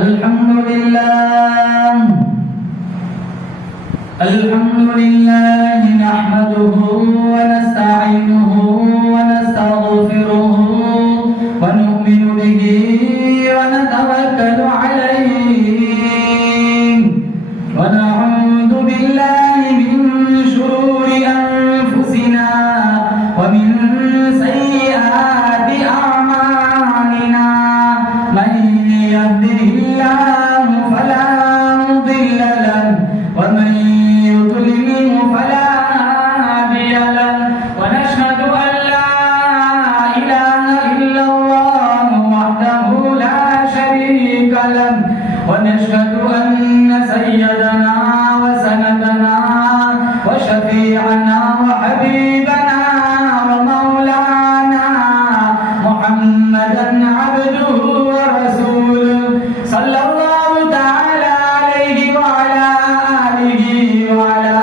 الحمد لله نحمده ونستعينه ونستغفره ونؤمن به ونتوكل عليه ونعوذ بالله من شرور أنفسنا ومن سيئات أعمالنا من يهده الله فلا مضل له ومن يضلل فلا هادي له ونشهد أن لا إله إلا الله وحده لا شريك له ونشهد أن سيدنا وسندنا وشفيعنا وحبيبنا ومولانا محمدا عبده ورسوله صلى الله تعالى عليه وعلى آله وعلى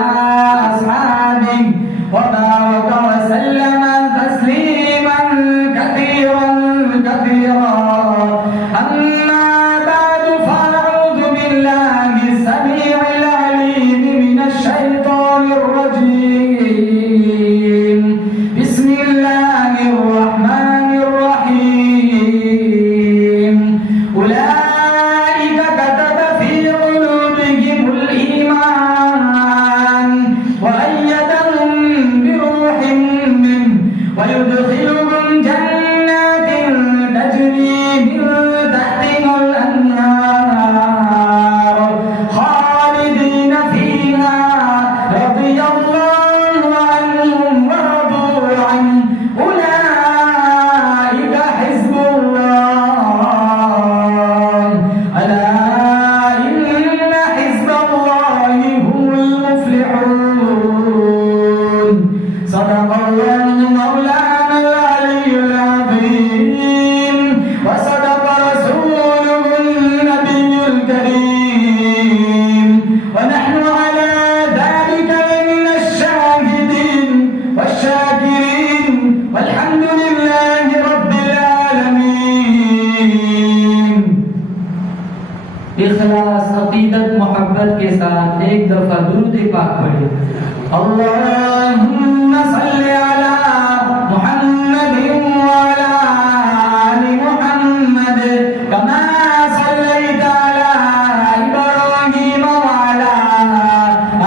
أصحابه وبارك وسلم تسليما كثيرا كثيرا أما بعد فأعوذ بالله السميع العليم من الشيطان الرجيم بسم الله الرحمن الرحيم أولئك كتب في قلوبهم الإيمان وأيدهم بروح منه ويدخلهم جنات تجري من تحتها الأنهار خالدين فيها رضي الله عنهم ورضوا عنه أولئك حزب الله ألا إن حزب الله هم المفلحون صدق الله مولانا العلي العظيم وصدق رسوله النبي الكريم ونحن على ذلك من الشاهدين والشاكرين والحمد لله رب العالمين. اخلاص عقیدت محبت کے ساتھ ایک دفعہ درود پاک پڑھیں. اللہم صلی علی محمد وعلی آل محمد کما صلیت علی ابراہیم وعلی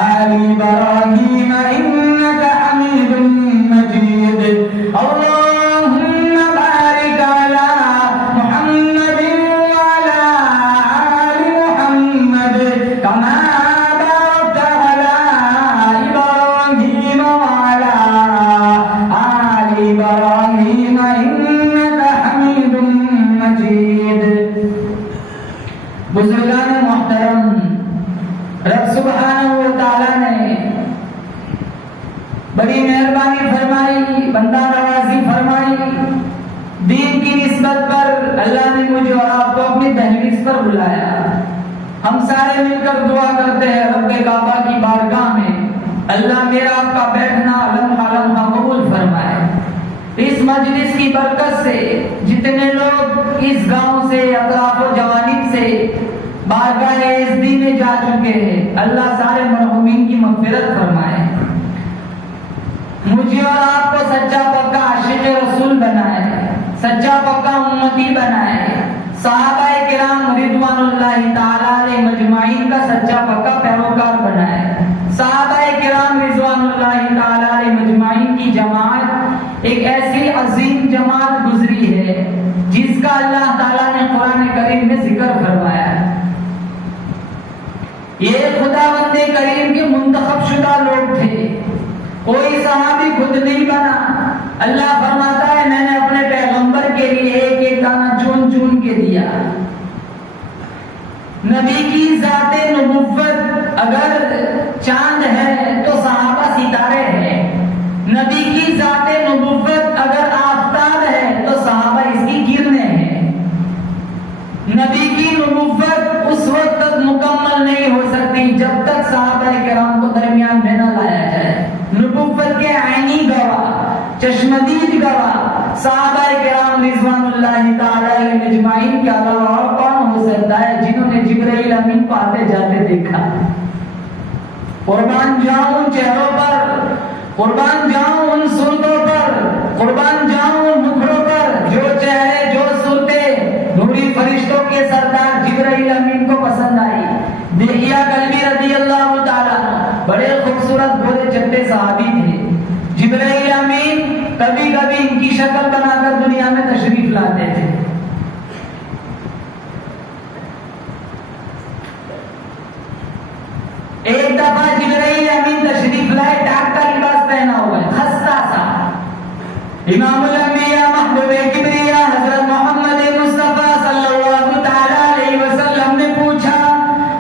آل ابراہیم انک حمید مجید. اللہم بارک علی محمد وعلی آل محمد کما بارکت علی ابراہیم وعلی آل ابراہیم انک حمید مجید. بزرگان محترم، رب سبحانہ و تعالیٰ نے بڑی مہربانی فرمائی، بندہ نوازی فرمائی. دین کی نسبت پر اللہ نے مجھے اور آپ کو اپنی دہلیز پر بلایا. ہم سارے مل کر دعا کرتے ہیں رب کعبہ کی بارگاہ میں اللہ میرا آپ کا بیٹھنا لمحہ لمحہ قبول فرمائے. اس مجلس کی برکت سے جتنے لوگ اس گاؤں سے اطراف و جوانب سے بارگاہ عزدی میں جا چکے ہیں اللہ سارے مرحومین کی مغفرت فرمائے. مجھے اور آپ کو سچا پکا عاشق رسول بنائے، سچا پکا امتی بنائے، صحابہ کرام رضوان اللہ تعالی علیہ مجمعین کا سچا پکا پیروکار بنائے. صحابہ کرام رضوان اللہ تعالی علیہ مجمعین کی جماعت ایک ایسی عظیم جماعت گزری ہے جس کا اللہ تعالیٰ نے قرآن کریم میں ذکر فرمایا ہے. یہ خداوند کریم کے منتخب شدہ لوگ تھے، کوئی صحابی خود نہیں بنا. اللہ فرماتا ہے میں نے اپنے پیغمبر کے لیے ایک ایک دانہ چون چون کے دیا. نبی کی ذات نبوت اگر چاند ہے تو صحابہ ستارے ہیں. نبی کی ذات نبوت اگر آفتاب ہے تو صحابہ اس کی کرنیں ہیں. نبی کی نبوت اس وقت تک مکمل نہیں ہو سکتی جب تک صحابہ کرام کو درمیان میں نہ لایا جائے. نبوت کے عینی گواہ چشمدید گواہ صحابہ کرام رضوان اللہ تعالی علیہم اجمعین کے علاوہ اور کون ہو سکتا ہے جنہوں نے جبرائیل امین کو آتے جاتے دیکھا؟ قربان جاؤں ان چہروں پر، قربان جاؤں ان صورتوں پر، قربان جاؤں ان مکھڑوں پر جو چہرے جو صورتیں نوری فرشتوں کے سردار جبرائیل امین کو پسند آئی۔ دہیا کلبی رضی اللہ تعالیٰ بڑے خوبصورت بڑے چٹے صحابی تھے۔ جبرائیل امین کبھی کبھی ان کی شکل بنا کر دنیا میں تشریف لاتے تھے۔ ایک دفعہ جبرائیل امین تشریف لائے، ڈاک کا لباس پہنا ہوا ہے، خستہ سا۔ امام الانبیاء محبوب کبریا حضرت محمد مصطفیٰ صلی اللہ تعالی علیہ وسلم نے پوچھا،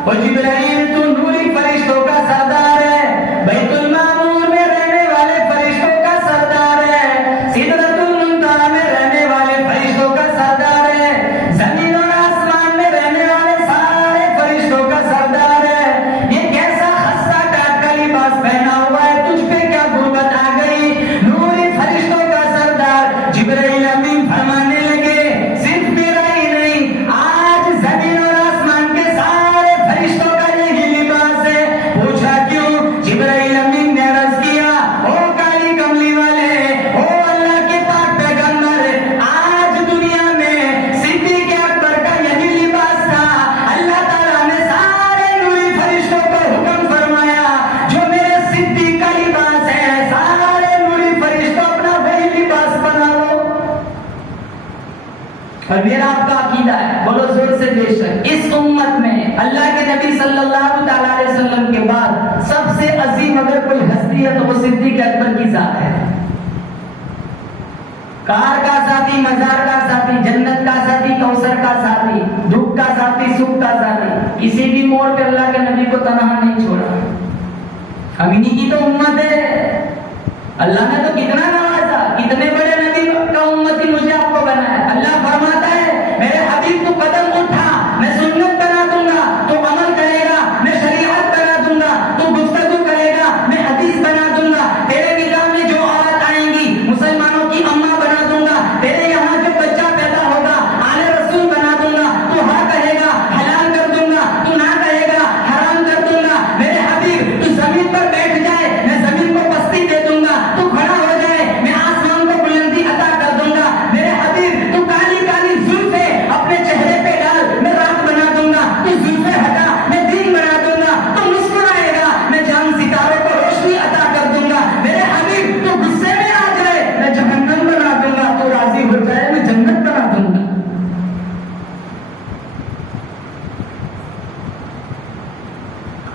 وہ جبرائیل تو نوری فرشتوں کا سردار ہے، بیت المعمور میں رہنے والے فرشتوں کا سردار ہے، سدرۃ المنتہا میں رہنے والے فرشتوں کا سردار ہے، زمین اور آسمان میں رہنے والے سارے فرشتوں کا سردار ہے، یہ کیسا خستہ ٹاٹ کا لباس پہنا ہوا ہے، تجھ پہ کیا غربت آ گئی؟ نوری فرشتوں کا سردار جبرائیل امین فرمانے لگے، صرف میرا ہی نہیں، آج زمین اور آسمان کے سارے فرشتوں کا یہی لباس ہے۔ پوچھا کیوں؟ جبرائیل امین نے عرض کیا، او کالی کملی والے، او اللہ کے پاک پیغمبر، آج دنیا میں صدیق اکبر کا یہی لباس تھا، اللہ تعالیٰ نے سارے نوری فرشتوں کو حکم فرمایا جو میرے صدیق کا لباس ہے، سارے نوری فرشتوں اپنا وہی لباس بنا لو۔ اور میرا آپ کا عقیدہ ہے، بولو زور سے بے شک، اس امت میں اللہ کے نبی صلی اللہ تعالیٰ علیہ وسلم کے بعد سب سے عظیم اگر کوئی ہستی ہے تو وہ صدیق اکبر کی ذات ہے۔ کار کا ساتھی، مزار کا ساتھی، جنت کا ساتھی، کوثر کا ساتھی، دکھ کا ساتھی، سکھ کا ساتھی، کسی بھی موڑ پہ اللہ کے نبی کو تنہا نہیں چھوڑا۔ ہم انہی کی تو امت ہے، اللہ نے تو کتنا نوازا، کتنے بڑے نبی کا امتی مجھے آپ کو بنایا۔ اللہ فرماتا ہے میرے حبیب تو قدم اٹھا، میں سنت بنا دوں گا، تو عمل کرے گا، میں شریعت بنا دوں گا، تو گفتگو کرے گا، میں حدیث بنا دوں گا، تیرے نگاہ میں جو عورت آئیں گی مسلمانوں کی اماں بنا دوں گا، تیرے یہاں جو بچہ پیدا ہوگا آل رسول بنا دوں گا، تو ہاں کہے گا حلال کر دوں گا، تو نہ کہے گا حرام کر دوں گا۔ میرے حبیب تو زمین پر بیٹھ جائے، میں زمین کو پستی دے دوں گا، تو کھڑا ہو جائے، میں آسمان کو بلندی عطا کر دوں گا۔ میرے حبیب تو کالی کالی زلفیں اپنے چہرے پہ ڈال، میں رات بنا دوں گا، تو زلفیں ہٹا، میں دن بنا دوں گا، تو مسکرائے گا، میں چاند ستاروں کو روشنی عطا کر دوں گا۔ میرے حبیب تو غصے میں آ جائے، میں جہنم بنا دوں گا، تو راضی ہو جائے، میں جنت بنا دوں گا۔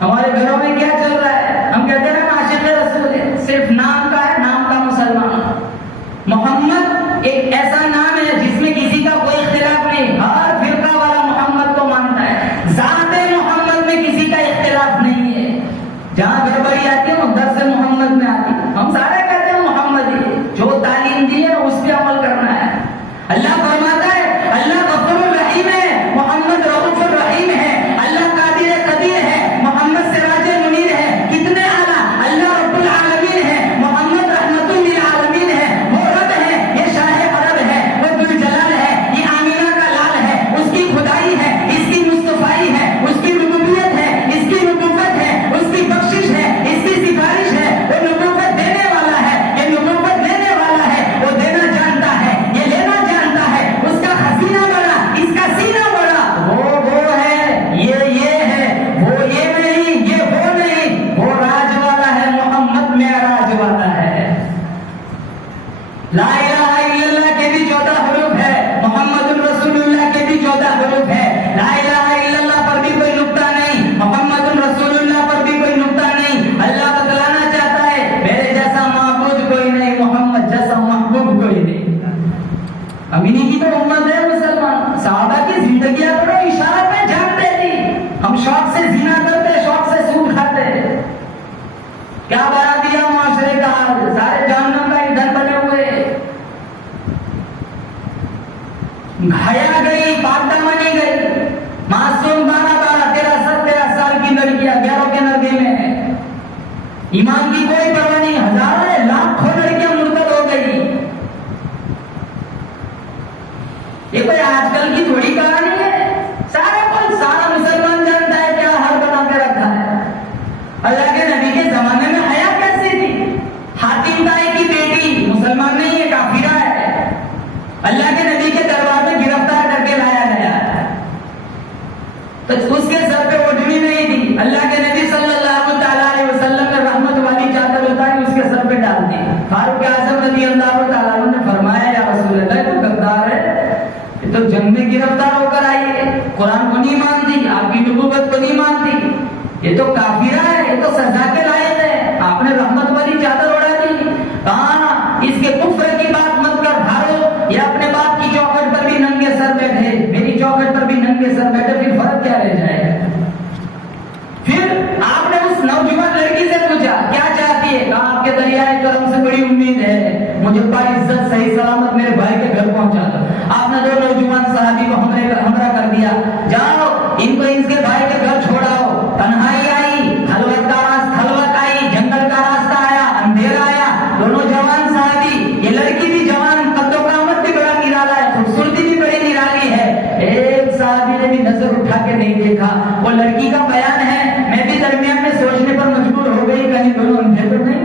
ہمارے گھروں میں کیا چل رہا ہے؟ ہم کہتے ہیں نا عاشق رسول ہے، صرف نام کا ہے، نام کا مسلمان۔ محمد ایک ایسا نام ہے جس میں کسی کا کوئی اختلاف نہیں، ہر فرقہ والا محمد کو مانتا ہے، ذات محمد میں کسی کا اختلاف نہیں ہے۔ جہاں گڑبڑی آتی ہے وہ درس محمد میں آتی ہے، ہم سارے کہتے ہیں محمد ہی، جو تعلیم دی ہے اس پہ عمل کرنا ہے۔ اللہ فرماتا ہے اللہ غفور الرحیم ہے، محمد رؤوف الرحیم ہے، اللہ قادر قدیر ہے، محمد سراج منیر ہے، کتنے اعلیٰ، اللہ رب العالمین ہے، محمد رحمت للعالمین ہے، وہ رب ہے، یہ شاہ عرب ہے، وہ ذوالجلال ہے، یہ آمینہ کا لال ہے، اس کی خدائی ہے، اس کی مصطفائی ہے، اس کی ربوبیت ہے، اس کی نبوت ہے، اس کی بخشش ہے، اس کی سفارش ہے، وہ نبوت دینے والا ہے، یہ نبوت لینے والا ہے، وہ دینا جانتا ہے، یہ لینا جانتا ہے، اس کا خزینہ بڑا، اس کا سینہ بڑا، وہ ہے، یہ ہے، وہ یہ نہیں، یہ وہ نہیں، وہ راج والا ہے، محمد معراج والا ہے۔ لا الہ الا اللہ کے بھی 14 حروف ہے، محمد الرسول اللہ کے بھی 14 حروف ہے۔ لا الہ الا اللہ پر بھی کوئی نقطہ نہیں، محمد الرسول اللہ پر بھی کوئی نقطہ نہیں۔ اللہ بتلانا چاہتا ہے میرے جیسا معبود کوئی نہیں، محمد جیسا محبوب کوئی نہیں۔ ہم انہی کی تو امت ہے مسلمان۔ صحابہ کی زندگیاں پڑھو، اشارت میں جانتے تھی، ہم شوق سے زنا کرتے، شوق سے سود کھاتے، کیا بنا دیا معاشرے کا حال، سارے جہنم کا ایندھن بنے ہوئے۔ حیا گئی، پاک دامنی گئی، معصوم 12 13 سال کی لڑکیاں غیروں کے نردے میں ہیں، ایمان کی کوئی پرواہ نہیں، ہزاروں لاکھوں لڑکیاں مرتد ہو گئی۔ کوئی آج کل کی تھوڑی کہانی ہے، سارا مسلمان جانتا ہے کیا حال بنا کے رکھا ہے۔ اللہ کے نبی کے زمانے میں حیا کیسی تھی؟ حاتم طائی کی بیٹی مسلمان نہیں ہے، کافرہ ہے، اللہ کے نبی کے دربار میں گرفتار کر کے لایا گیا، تو اس کے سر پہ اوڑھنی نہیں تھی، اللہ کے نبی صلی اللہ تعالیٰ علیہ وسلم نے رحمت والی چادر اتاری اس کے سر پہ ڈال دی۔ فاروق اعظم رضی اللہ تعالیٰ عنہ نے فرمایا یا رسول اللہ تو غدار ہے، یہ تو جنگ میں گرفتار ہو کر آئی ہے، قرآن کو نہیں مانتی، آپ کی نبوت کو نہیں مانتی، یہ تو کافرہ ہے، یہ تو سزا کے لائق ہے، آپ نے رحمت والی چادر اڑا دی۔ کہاں اس کے کفر کی بات مت کر بھارو، یا اپنے باپ کی چوکھٹ پر بھی ننگے سر بیٹھے، میری چوکھٹ پر بھی ننگے سر بیٹھے، پھر فرق کیا رہ جائے گا؟ پھر آپ نے اس نوجوان لڑکی سے پوچھا کیا چاہتی ہے؟ کہا آپ کے دریائے کرم سے بڑی امید ہے، مجھے باعزت صحیح سلامت میرے بھائی کے گھر پہنچا دو۔ آپ نے دو نوجوان صحابی کو ہمراہ کر دیا، جاؤ ان کو ان کے بھائی کے گھر چھوڑاؤ۔ تنہائی آئی، خلوت آئی، جنگل کا راستہ آیا، اندھیرا آیا، دونوں جوان صحابی، یہ لڑکی بھی جوان، قد و قامت بھی بڑا نرالا ہے، خوبصورتی بھی بڑی نرالی ہے، ایک صحابی نے بھی نظر اٹھا کے نہیں دیکھا۔ وہ لڑکی کا بیان ہے، میں بھی درمیان میں سوچنے پر مجبور ہو گئی کہیں دونوں اندھے تو نہیں۔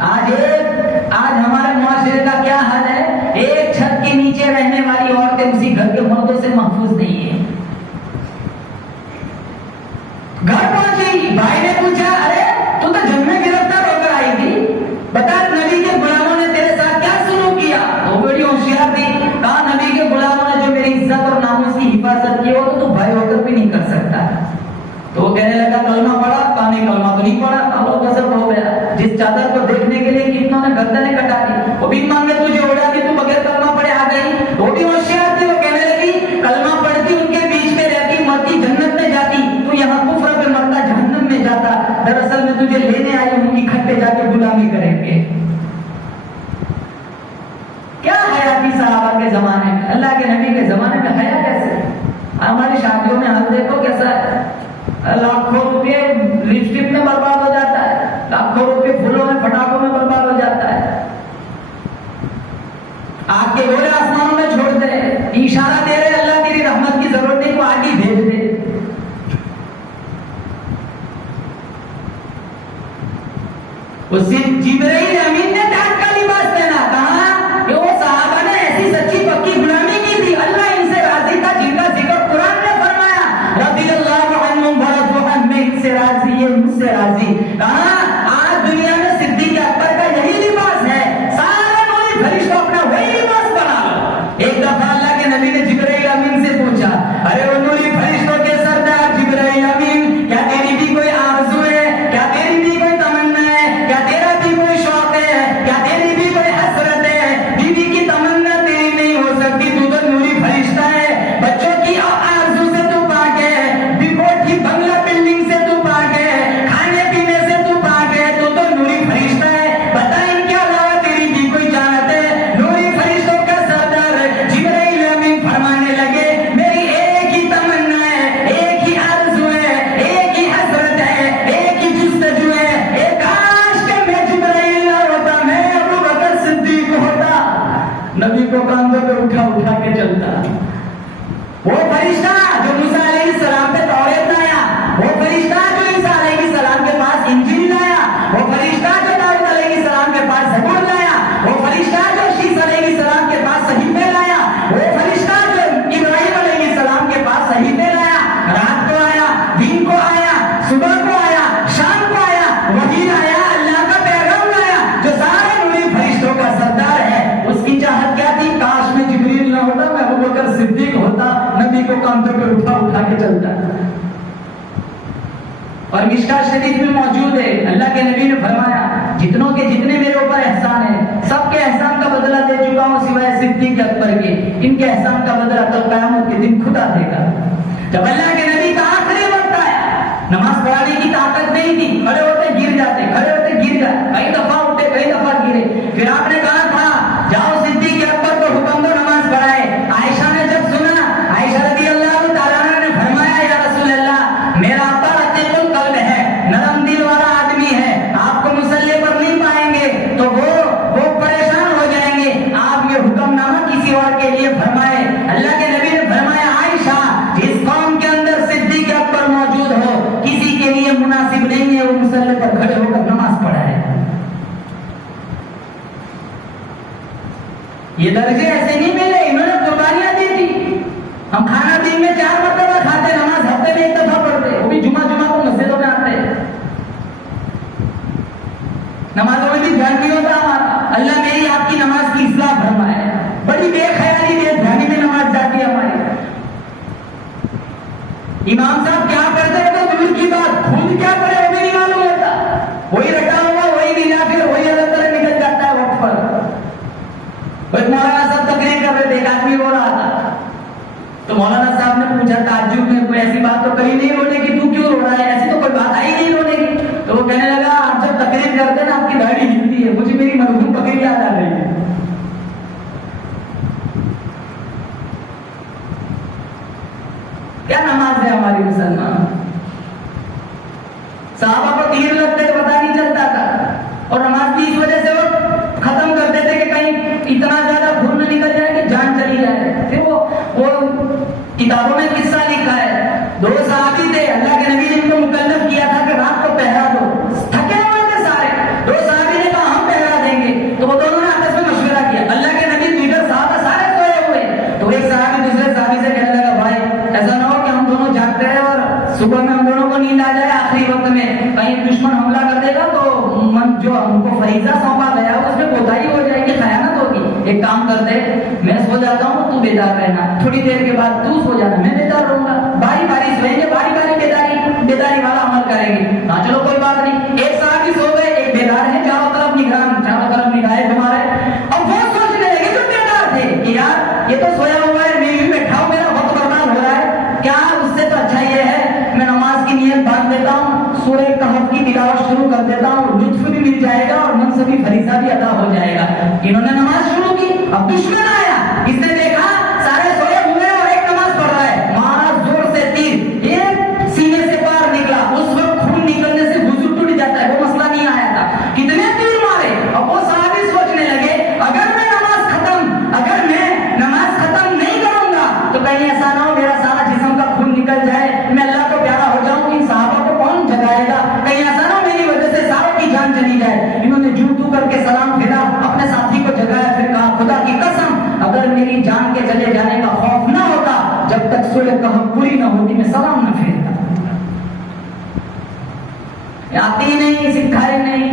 آج ہمارے معاشرے کا کیا حال ہے؟ ایک چھت کے نیچے رہنے والی عورتیں اسی گھر کے مردوں سے محفوظ نہیں ہیں۔ گھر پہنچی، بھائی نے پوچھا ارے تو جنگ میں گرفتار ہو کر آئی تھی، بتا نبی کے غلاموں نے تیرے ساتھ کیا سلوک کیا؟ وہ بڑی ہوشیار تھی، کہا نبی کے غلاموں نے جو میری عزت اور ناموس کی حفاظت کی وہ تو بھائی ہو کر بھی نہیں کر سکتا۔ تو وہ کہنے لگا کلمہ پڑھا؟ کہا نہیں کلمہ تو نہیں پڑھا۔ اب وہ غضب ہو گیا، جس چادر کو دیکھنے کے لیے کتنوں نے گردنیں کٹا دی، وہ بھی مانگے تجھے اڑا دی، تو بغیر کلمہ پڑھے آ گئی۔ وہ بھی ہوشیار تھی، وہ کہنے لگی کلمہ پڑھتی ان کے بیچ میں رہتی، مرتی جنت میں جاتی، تو یہاں کفر پہ مرتا جہنم میں جاتا، دراصل میں تجھے لینے آئی ہوں، اکٹھے جا کے غلامی کریں گے۔ کیا حیا تھی صحابہ کے زمانے میں، اللہ کے نبی کے زمانے میں حیا کیسے؟ ہماری شادیوں میں حال دیکھو کیسا ہے، لاکھوں روپے لپسٹک میں برباد ہو جاتا ہے، لاکھوں روپے پھولوں میں پٹاخوں میں برباد ہو جاتا ہے، آگ کے گولے آسمانوں میں چھوڑ دے، اشارہ دے رہے اللہ تیری رحمت کی ضرورت نہیں، تو آگ ہی بھیج دے۔ اس دن جبرائیل امین نے ڈاک کا لباس پہنا، کہا کہ وہ صحابہ نے ایسی سچی پکی غلامی کی تھی، اللہ ان سے راضی تھا، جن کا ذکر قرآن نے فرمایا رضی اللہ عنہم ورضوا عنہ، میں ان سے راضی، یہ مجھ سے راضی۔ کہا آج دنیا میں صدیق اکبر کا یہی لباس ہے، سارے نوری فرشتوں اپنا وہی لباس بنا لو۔ ایک دفعہ اللہ کے نبی نے جبرائیل امین سے پوچھا ارے وہ نوری فرشتوں کے سردار جبرائیل امین، کیا تیری بھی کوئی آرزو ہے؟ کیا تیری بھی کوئی تمنا ہے؟ کیا تیرا بھی کوئی شوق ہے؟ کیا تیری بھی کوئی حسرت ہے؟ بیوی کی تمنا تیری نہیں ہو سکتی، تو تو نوری فرشتہ ہے، بچوں کی آرزو سے تو پاک ہے، کوٹھی بنگلہ بلڈنگ سے تو پاک ہے، کھانے پینے سے تو پاک ہے، تو تو نوری فرشتہ ہے، بتا ان کے علاوہ تیری بھی کوئی جانت ہے؟ نوری فرشتوں کا سردار جبرائیل امین فرمانے لگے میری ایک ہی تمنا ہے، ایک ہی آرزو ہے، ایک ہی حسرت ہے، ایک ہی جستجو ہے، ایک کاش کہ میں جبرائیل نہ ہوتا، میں ابو بکر صدیق ہوتا، نبی کو کاندھوں پہ اٹھا کے چلتا۔ وہ فرشتہ جو موسیٰ علیہ السلام پہ توریت لایا، وہ فرشتہ جو عیسیٰ علیہ السلام کے پاس انجیل لایا، وہ فرشتہ جو داؤد علیہ السلام کے پاس زبور لایا، وہ فرشتہ جو شیس علیہ السلام کے پاس صحیفے لایا، وہ فرشتہ جو ابراہیم علیہ السلام کے پاس صحیفے لایا، رات کو آیا، دن کو آیا، صبح کو آیا، شام کو آیا، وحی لایا، اللہ کا پیغام لایا، جو سارے نوری فرشتوں کا سردار ہے۔ اس کی چاہت کیا تھی؟ کاش میں جبریل نہ ہوتا، میں ابو بکر صدیق ہوتا، نبی کو کاندھوں پہ اٹھا کے چلتا۔ اور مشکاہ شریف میں موجود ہے، اللہ کے نبی نے فرمایا جتنوں کے جتنے میرے اوپر احسان ہے، سب کے احسان کا بدلہ دے چکا ہوں سوائے صدیق اکبر کے، ان کے احسان کا بدلہ کل قیامت کے دن خدا دے گا۔ جب اللہ کے نبی کا آخری وقت آیا، نماز پڑھانے کی طاقت نہیں تھی، کھڑے ہوتے گر جاتے، کھڑے ہوتے گر جاتے، کئی دفعہ اٹھے کئی دفعہ گرے، پھر آپ نے کہا تھا جاؤ صدیق اکبر کو حکم دو نماز پڑھائے۔ عائشہ نے جب سنا، عائشہ رضی اللہ تعالیٰ عنہ نے فرمایا یا رسول اللہ میرا ابا رقیق القلب ہے، نرم دل والا آدمی ہے، آپ کو مصلی پر نہیں پائیں گے تو وہ پریشان ہو جائیں گے، آپ یہ حکم یہ درجے ایسے نہیں ملے، انہوں نے قربانیاں دی تھی. ہم کھانا دن میں 4 مرتبہ کھاتے، نماز ہفتے میں 1 دفعہ پڑھتے، وہ بھی جمعہ کو مسجدوں میں آتے. نمازوں میں بھی دھیان نہیں ہوتا ہمارا. اللہ میری آپ کی نماز کی اصلاح فرمائے. بڑی بے خیالی بے دھیانی میں نماز جاتی ہے ہماری. امام صاحب کیا کرتے ہیں تو دور کی بات، خود کیا کرے وہ بھی نہیں معلوم ہوتا. وہی رٹا ہوا، وہی ملا، پھر وہی الگ طرح نکل جاتا ہے وقت پر. ایک مولانا صاحب تقریر کر رہے تھے، ایک آدمی رو رہا تھا تو مولانا صاحب نے پوچھا تعجب میں، کوئی ایسی بات تو کہیں نہیں رونے کی، تو کیوں رو رہا ہے؟ ایسی تو کوئی بات آئی نہیں رونے کی. تو وہ کہنے لگا آپ جب تقریر کرتے ہیں نا آپ کی داڑھی ہلتی ہے، مجھے میری مرحوم تقریر یاد آ رہی ہے. کیا نماز ہے ہماری مسلمان. صحابہ کو تیر لگتے تو پتا نہیں چلتا تھا، اور نماز بھی اس وجہ سے وہ ختم کرتے تھے کہ کہیں اتنا زیادہ خون نہ نکل جائے کہ جان چلی جائے. پھر وہ کتابوں میں قصہ لکھا ہے، 2 صحابی تھے، اللہ کے نبی نے ان کو مکلف کیا تھا کہ رات کو پہرا دو. تھکے ہوئے تھے سارے. 2 صحابی نے کہا ہم پہرا دیں گے، تو وہ دونوں نے آپس میں مشورہ کیا. اللہ کے نبی لیڈر صحابہ سارے سوئے ہوئے، تو ایک صحابی دوسرے صحابی سے کہنے لگا بھائی ایسا نہ ہو کہ ہم دونوں جاگتے ہیں اور صبح میں ہم دونوں کو نیند آ جائے آخری وقت میں، کہیں دشمن حملہ کر دے گا تو جو ہم کو فریضہ سونپا گیا اس میں کوتاہی ہو جائے گی، خیانت ہوگی. ایک کام کر دے، میں سو جاتا ہوں تو بیدار رہنا، تھوڑی دیر کے بعد تو سو جانا، میں بیدار رہوں گا، باری باری سوئیں گے، باری باری بیداری والا عمل کریں گے. ہاں چلو کوئی بات نہیں. ایک صحابی سو گئے، ایک بیدار ہے، چاروں طرف نگاہیں گھما رہے. اب وہ سوچنے لگے جو بیدار تھے کہ یار یہ تو سویا ہوا ہے، میں بھی بیٹھا ہوں، میرا وقت برباد ہو رہا ہے، کیا اس سے تو اچھا یہ ہے میں نماز کی نیت باندھ دیتا ہوں، سورہ کہف کی تلاوت شروع کر دیتا ہوں، لطف بھی مل جائے گا اور منصبی فریضہ بھی ادا ہو جائے گا. انہوں نے نماز شروع کی. اب دشمن آیا، اس نے دیکھا سارے سوئے ہوئے اور ایک نماز پڑھ رہا ہے، مارا زور سے تیر، ایک سینے سے پار نکلا. اس وقت خون نکلنے سے وضو ٹوٹ جاتا ہے، وہ مسئلہ نہیں آیا تھا. کتنے تیر مارے. اب وہ صحابی سوچنے لگے اگر میں نماز ختم نہیں کروں گا تو کہیں ایسا نہ ہو میرا سارا جسم کا خون نکل جائے، میں اللہ کو پیارا ہو جاؤں. ان صحابہ کو کون جگائے گا؟ کہیں ایسا نہ ہو میری وجہ سے ساروں کی جان چلی جائے. انہوں نے جھوٹو کر کے سلام پھیرا، اپنے ساتھی کو جگایا، پھر کہا خدا کی قسم اگر میری جان کے چلے جانے کا خوف نہ ہوتا، جب تک سورہ کہف پوری نہ ہوتی میں سلام نہ پھیرتا. آتی نہیں، سکھائی نہیں.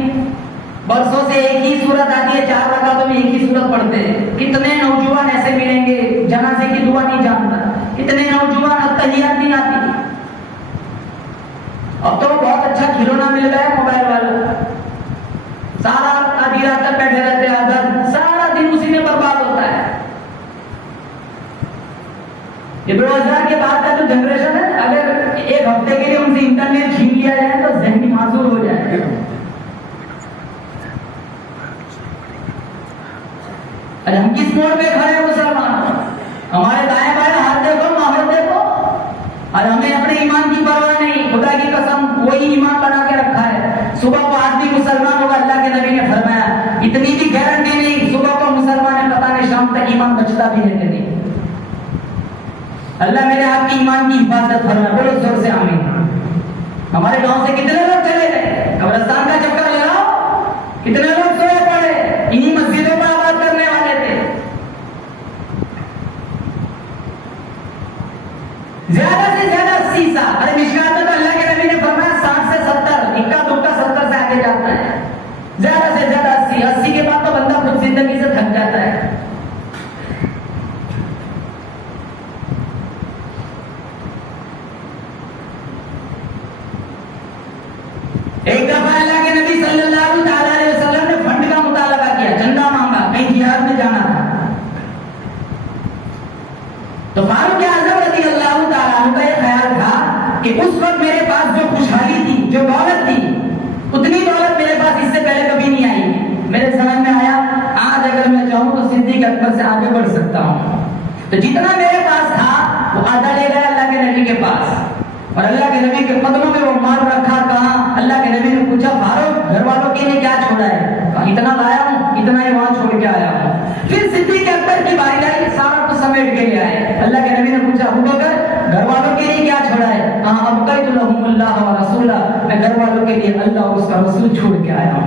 برسوں سے ایک ہی صورت آتی ہے، 4 رکعتوں میں ایک ہی صورت پڑھتے ہیں. کتنے نوجوان ایسے ملیں گے جنازے کی دعا نہیں جانتا، کتنے نوجوان التحیات نہیں آتی. اب تو بہت اچھا کھلونا مل گیا ہے موبائل والا، سارا آدھی رات تک بیٹھے رہتے ہیں، آدھا سارا دن اسی میں برباد ہوتا ہے. یہ 2000 کے بعد کا جو جنریشن ہے، اگر ایک ہفتے کے لیے ان سے انٹرنیٹ چھین لیا جائے تو ذہنی معذور ہو جائے. ارے ہم کس موڑ پہ کھڑے ہیں مسلمان؟ ہمارے دائیں بائیں ہاتھ دیکھو، ماحول دیکھو، اور ہمیں اپنے ایمان کی پرواہ نہیں. خدا کی قسم وہی ایمان بنا کے رکھا ہے. صبح کو آدمی مسلمان ہوگا، اللہ کے نبی نے فرمایا اتنی بھی گارنٹی نہیں صبح کو مسلمان ہے، پتہ نہیں شام تک ایمان بچتا بھی ہے کہ نہیں. اللہ میرے آپ کی ایمان کی حفاظت فرمائے. بولو زور سے آمین. ہمارے گاؤں سے کتنے لوگ چلے گئے، قبرستان کا چکر لگاؤ، کتنے لوگ سوئے پڑے، انہی مسجدوں پر آباد کرنے والے تھے. زیادہ سے زیادہ 80 سال. ارے مشکات میں تو اللہ کے نبی نے فرمایا 60 سے 70، اکا دکا 70 سے آگے جاتا ہے. زیادہ سے زیادہ 80 کے بعد تو بندہ خود زندگی سے تھک جاتا ہے. ایک دفعہ اللہ کے نبی صلی اللہ علیہ وسلم نے فنڈ کا مطالبہ کیا، چندہ مانگا، کہیں جہاد میں جانا تھا. تو فاروق اعظم رضی اللہ تعالیٰ عنہ کا یہ خیال تھا کہ اس وقت میرے پاس جو خوشحالی تھی، جو دولت تھی، اتنی دولت میرے پاس اس سے پہلے کبھی نہیں آئی. میرے سمجھ میں آیا آج اگر میں چاہوں تو صدیق اکبر سے آگے بڑھ سکتا ہوں. تو جتنا میرے پاس تھا وہ آدھا لے گیا اللہ کے نبی کے پاس، اور اللہ کے نبی کے قدموں میں وہ مال رکھا. کہاں؟ اللہ کے نبی نے پوچھا فاروق گھر والوں کے لیے کیا چھوڑا ہے؟ کہا اتنا لایا ہوں، اتنا ہی وہاں چھوڑ کے آیا ہوں. پھر صدیق اکبر کی باری آئی، سارا کو سمیٹ کے لے آئے. اللہ کے نبی نے پوچھا ابوبکر گھر والوں کے لیے کیا چھوڑا ہے؟ کہا ابقیت لهم اللہ و رسولہ، میں گھر والوں کے لیے اللہ اور اس کا رسول چھوڑ کے آیا ہوں.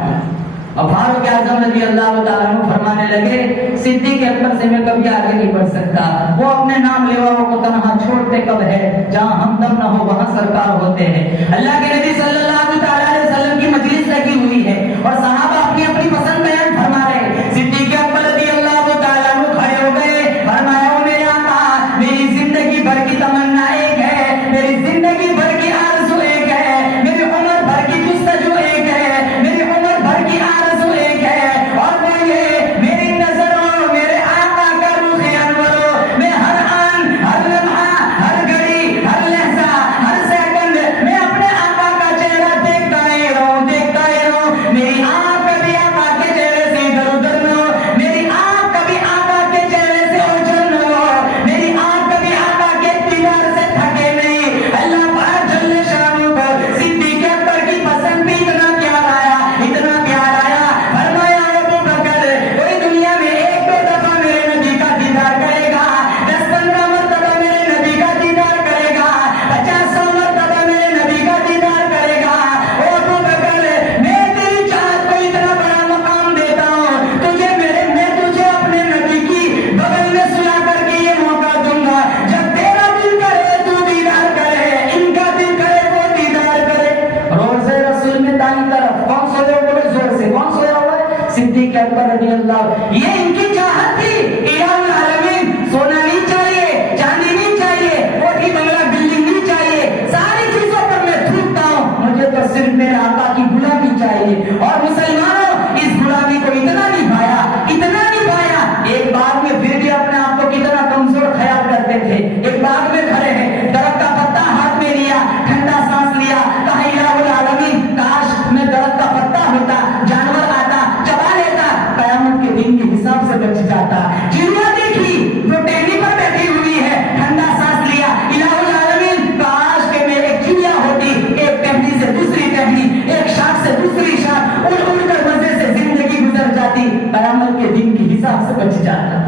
اور فاروق اعظم رضی اللہ تعالیٰ عنہ فرمانے لگے صدیق اکبر سے میں کبھی آگے نہیں بڑھ سکتا، وہ اپنے نام لیواؤں کو تنہا چھوڑتے کب ہے جہاں ہمدم نہ ہو وہاں سرکار ہوتے ہیں۔ اللہ کے نبی صلی اللہ تعالیٰ علیہ وسلم کی مجلس لگی ہوئی ہے اور صحابہ اپنی اپنی پسند بیان فرما رہے ہیں۔ صدیق اکبر رضی اللہ تعالیٰ عنہ کھڑے ہو گئے، فرمایا او میرے آقا، میری زندگی بھر کی تمنا ایک ہے، میری زندگی بھر کی آرزو ایک ہے، میری عمر بھر کی جستجو ایک ہے، میری عمر بھر کی آرزو ایک ہے، اور وہ یہ میری نظروں میرے آقا کا روح انورو، میں ہر آن ہر لمحہ ہر گھڑی ہر لحظہ ہر سیکنڈ میں اپنے آقا کا چہرہ دیکھتا ہی رہوں، دیکھتا ہی رہوں، میری آنکھ کبھی آقا کے چہرے سے ادھر ادھر نہ ہو، میری آنکھ کبھی آقا کے چہرے سے اوجھل نہ ہو، میری آنکھ کبھی آقا کے دیدار سے تھکے نہیں۔ اللہ پاک جل شانہ کو صدیق اکبر کی پسند بھی اتنا پیار آیا، اتنا پیار آیا، فرمایا ابو بکر کوئی دنیا میں ایک دو دفعہ میرے نبی کا دیدار کرے گا، 10-15 مرتبہ میرے نبی کا دیدار کرے گا، 50 مرتبہ میرے نبی کا دیدار کرے گا، او ابو بکر میں تیری چاہت کو اتنا بڑا مقام دیتا ہوں، تجھے میں تجھے اپنے نبی کی بغل میں سلا کر کے یہ موقع دوں گا، جب تیرا دل کرے تو دیدار کرے، ان کا دل کرے وہ دیدار کرے۔ روز رسول میں دائیں طرف کون سویا ہوا ہے؟ زور سے کون سویا ہوا ہے؟ صدیق اکبر رضی اللہ، یہ ان کی چاہت تھی، الہ العالمین، سونا نہیں چاہیے، چاندی نہیں چاہیے، کوٹھی بنگلہ بلڈنگ نہیں چاہیے، ساری چیزوں پر میں تھوکتا ہوں، مجھے تو صرف میرے آقا کی غلامی چاہیے۔ اور مسلمانوں اس غلامی کو اتنا نبھایا، اتنا نبھایا، ایک باغ میں پھر بھی اپنے آپ کو کتنا کمزور خیال کرتے تھے، ایک باغ میں کھڑے ہیں، درخت کا پتا ہاتھ میں لیا، ٹھنڈا سانس لیا، کہا الہ العالمین کاش میں درخت کا پتا ہوتا، جانور آتا چبا لیتا، قیامت کے دن کے حساب سے بچ جاتا۔ چڑیا دیکھی جو ٹہنی پر بیٹھی ہوئی ہے، ٹھنڈا سانس لیا، الہ العالمین کاش کہ میں ایک چڑیا ہوتی، ایک ٹہنی سے دوسری ٹہنی، ایک شاخ سے دوسری شاخ، اڑ اڑ کر مزے سے زندگی گزر جاتی، قیامت کے دن کے حساب سے بچ جاتا۔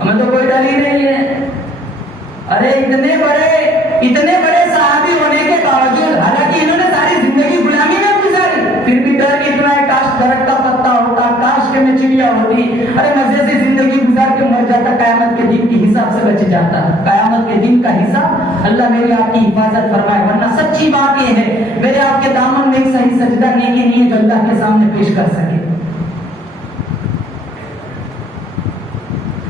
ہمیں تو کوئی ڈر ہی نہیں ہے۔ ارے اتنے بڑے صحابی ہونے کے باوجود، حالانکہ انہوں نے ساری زندگی غلامی میں گزاری، پھر بھی ڈر اتنا ہے کاش درخت کا پتا ہوتا، کاش کہ میں چڑیا ہوتی، ارے مزے سے زندگی گزار کے مر جاتا، قیامت کے دن کے حساب سے بچ جاتا۔ قیامت کے دن کا حساب اللہ میری آپ کی حفاظت فرمائے، ورنہ سچی بات یہ ہے میرے آپ کے دامن میں ایک صحیح سجدہ نیکی نہیں ہے جو اللہ کے سامنے پیش کر سکے۔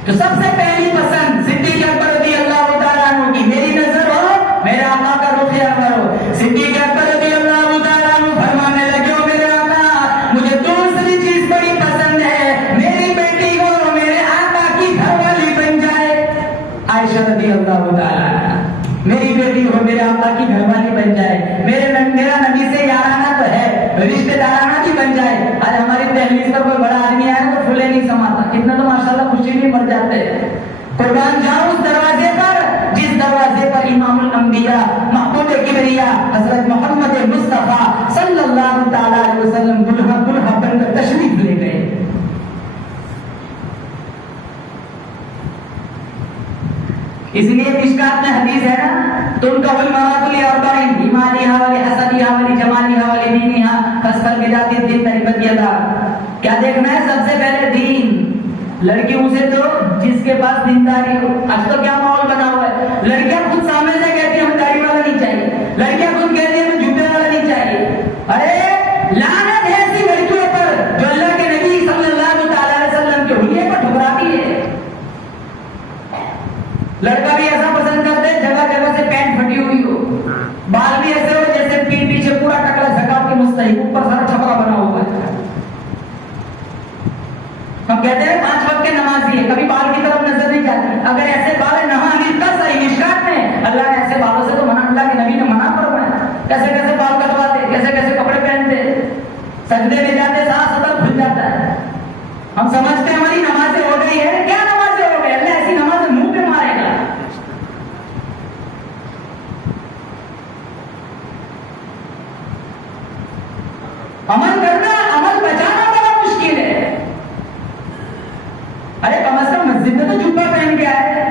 تو سب سے پہلی پسند صدیق اکبر رضی اللہ تعالیٰ عنہ کی، میری نظر ہو میرے آقا کا رخ انور ہو۔ صدیق اکبر رضی اللہ تعالیٰ عنہ فرمانے لگے ہو میرے آقا مجھے دوسری چیز بڑی پسند ہے، میری بیٹی ہو میرے آقا کی گھر والی بن جائے۔ عائشہ رضی اللہ تعالیٰ عنہ میری بیٹی ہو میرے آقا کی گھر والی بن جائے، میرا نبی سے یارانہ تو ہے، رشتہ دارانہ بھی بن جائے۔ آج ہماری دہلیز پر کوئی بڑا آدمی آیا تو پھولے نہیں سماتا، کتنا تو ماشاءاللہ خوشی بھی مر جاتے ہیں۔ قربان جاؤں اس دروازے پر جس دروازے پر امام الانبیاء محمود کبریا حضرت محمد مصطفیٰ صلی اللہ تعالیٰ علیہ وسلم دلہا بن کر تشریف لے گئے۔ اس لیے مشکات میں حدیث ہے نا، تم کا المرات لاربعین ایمانها ولحسبها ولجمالها ولدینها فاستر بذات الدین تربت یدا۔ کیا دیکھنا ہے؟ سب سے پہلے دین۔ لڑکیوں سے تو جس کے پاس دینداری ہو، آج تو کیا ماحول بنا ہوا ہے، لڑکیاں خود سامنے سے کہتی ہیں ہمیں داڑھی والا نہیں چاہیے، لڑکیاں خود کہتی ہیں ہمیں جوتے والا نہیں چاہیے۔ ارے لعنت ہے ایسی لڑکیوں پر جو اللہ کے نبی صلی اللہ تعالی علیہ وسلم کے حلیے پر ٹھکراتی ہے۔ لڑکا بھی ایسا پسند کرتے ہیں جگہ جگہ سے پینٹ پھٹی ہوئی ہو، بال بھی ایسے ہو جیسے پیچھے پورا ٹکلا زکات کے مستحق، اوپر سارا چھپرا بنا ہوا ہے۔ ہم کہتے ہیں 5 وقت کے نمازی ہے، کبھی بال کی طرف نظر نہیں جاتی۔ اگر ایسے بال نہ صحیح مشکات میں اللہ نے ایسے بالوں سے تو منع، اللہ کے نبی نے منع فرمایا، کیسے کیسے بال کٹواتے، کیسے کیسے کپڑے پہنتے، سجدے میں جاتے ساتھ سطر کھل جاتا ہے۔ ہم سمجھتے ہیں ہماری نمازیں ہو گئی ہے، کیا نمازیں ہو گئی؟ اللہ ایسی نماز منہ پہ مارے گا۔ عمل کرنا، عمل بچانا بڑا مشکل ہے۔ ارے کم از کم مسجد میں تو جبہ پہن کے آئے،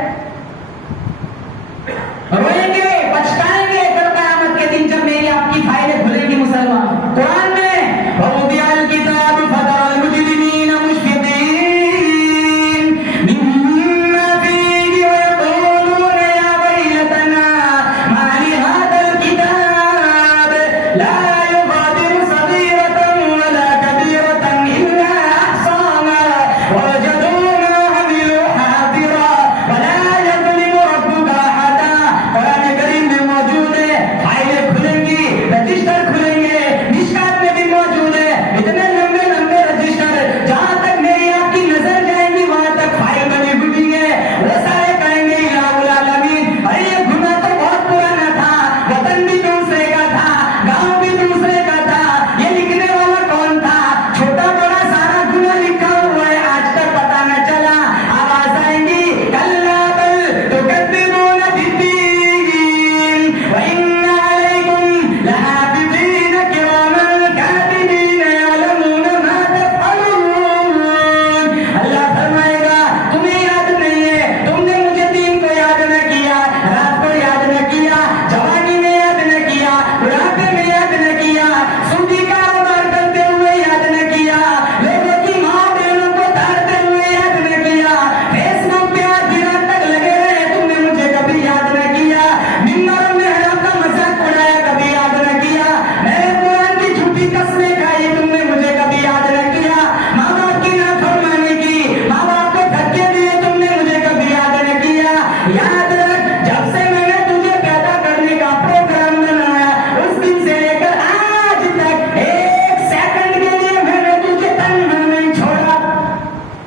روئیں گے پچھتائیں گے کل قیامت کے دن جب میری آپ کی فائلیں کھلیں گی۔ مسلمان قرآن میں وَوُضِعَ الْكِتَابُ فَتَرَى الْمُجْرِمِينَ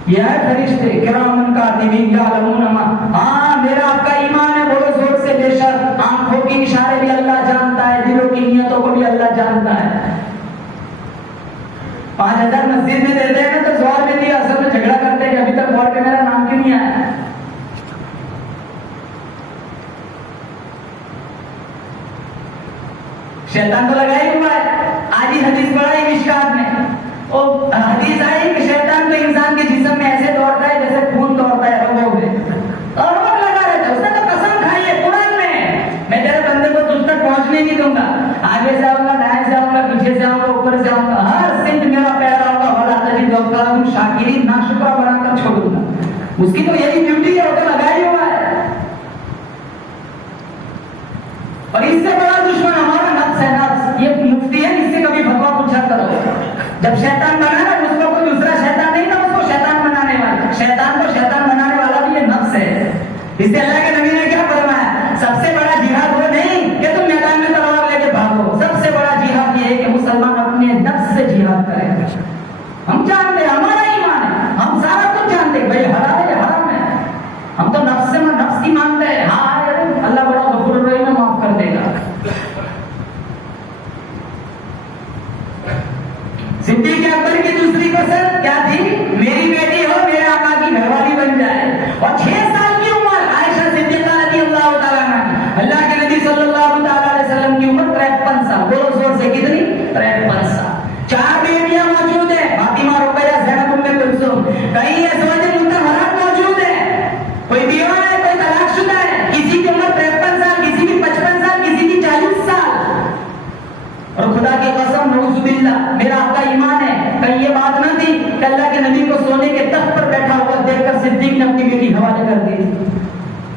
یہ ہے فرشتے کرامن کاتبین یعلمون ما. ہاں میرا آپ کا ایمان ہے بولو زور سے بے شک. آنکھوں کے اشارے بھی اللہ جانتا ہے, دلوں کی نیتوں کو بھی اللہ جانتا ہے. 5,000 مسجد میں دیتے ہیں تو زور میں دیا, اصل میں جھگڑا کرتے ہیں کہ ابھی تک بورڈ پہ میرا نام کیوں نہیں آیا. شیطان تو لگا ہی ہوا ہے. آج ہی حدیث پڑھا ہے مشکات میں, اور حدیث آئی کہ شیطان تو انسان کے جسم میں ایسے دوڑتا ہے جیسے خون دوڑتا ہے رگوں میں, اور وہ لگا رہتا ہے. اس نے تو قسم کھائی ہے قرآن میں تیرے بندے کو تجھ تک پہنچنے نہیں دوں گا. آگے سے آؤں گا, دائیں سے آؤں گا, پیچھے سے آؤں گا, اوپر سے آؤں گا, ہر سمت میرا پیرا ہوگا. بڑا تجید دوسرا ہوں شاکرین ناشکرہ بنا کر چھوڑوں گا. اس کی تو یہی ڈیوٹی ہے, وہ تو لگا ہی ہوا ہے. اور اس سے بڑا دشمن ہمارا نفس ہے. نفس یہ مفتی ہے, اس سے کبھی فتوا پوچھا کرو. جب شیطان بنا نا اس کو کوئی دوسرا شیطان نہیں تھا, اس کو شیطان بنانے والا. شیطان کو شیطان بنانے والا بھی یہ نفس ہے. اس سے اللہ کے نبی نے کیا فرمایا, سب سے بڑا جہاد وہ نہیں کہ تم میدان میں تلوار لے کے بھاگو. سب سے بڑا جہاد یہ ہے کہ مسلمان اپنے نفس سے جہاد کرے. ہم جانتے ہیں, ہمارا ایمان ہے, ہم سارا کچھ جانتے ہیں بھائی حلال ہے حرام ہے. ہم تو نفس سے نفس کی مانتے ہیں. ہاں اللہ بڑا غفور الرحیم ہے, معاف کر دے گا. صدیق اکبر کی دوسری پسند کیا تھی, میری بیٹی ہو میرے آقا کی گھر والی بن جائے. اور 6 سال کی عمر عائشہ صدیقہ رضی اللہ تعالیٰ عنہ. اللہ کے نبی صلی اللہ تعالیٰ علیہ وسلم کی عمر 53 سال. بولو زور سے کتنی, 53 سال. 4 بیٹیاں موجود ہیں, فاطمہ, رقیہ, زینب, ام کلثوم. کئی ازواج مطہرات موجود ہیں. کوئی بیوہ ہے, کوئی طلاق شدہ ہے. کسی کی عمر 53 سال, کسی کی 55 سال, کسی کی 40 سال. اور خدا کی قسم نعوذ باللہ میرا آپ کا ایمان ہے, کہیں یہ بات نہ تھی کہ اللہ کے نبی کو سونے کے تخت پر بیٹھا ہوا دیکھ کر صدیق نے اپنی بیٹی حوالے کر دی.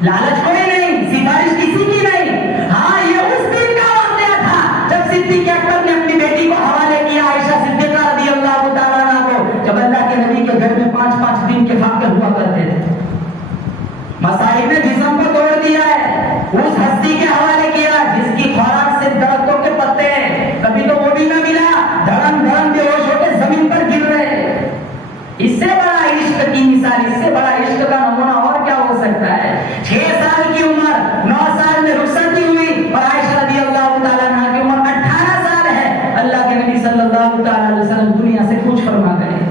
لالچ کوئی نہیں, سفارش کسی کی نہیں. ہاں یہ اس دن کا واقعہ تھا جب صدیق اکبر نے اپنی بیٹی کو حوالے کیا عائشہ صدیقہ رضی اللہ تعالیٰ عنہ کو, جب اللہ کے نبی کے گھر میں 5-5 دن کے فاقے ہوا کرتے تھے. مصائب نے جسم کو توڑ دیا ہے, اس ہستی کے حوالے کیا جس کی خوراک سے درختوں کے پتے ہیں. کبھی تو وہ بھی نہ ملا, دھڑم دھڑم بے ہوش ہو کے زمین پر گر رہے. اس سے بڑا عشق کی مثال, اس سے بڑا عشق کا نمونہ اور کیا ہو سکتا ہے. 6 سال کی عمر, 9 سال میں رخصتی ہوئی, اور عائشہ رضی اللہ تعالیٰ عنہ کی عمر 18 سال ہے. اللہ کے نبی صلی اللہ تعالیٰ علیہ وسلم دنیا سے کچھ فرما گئے.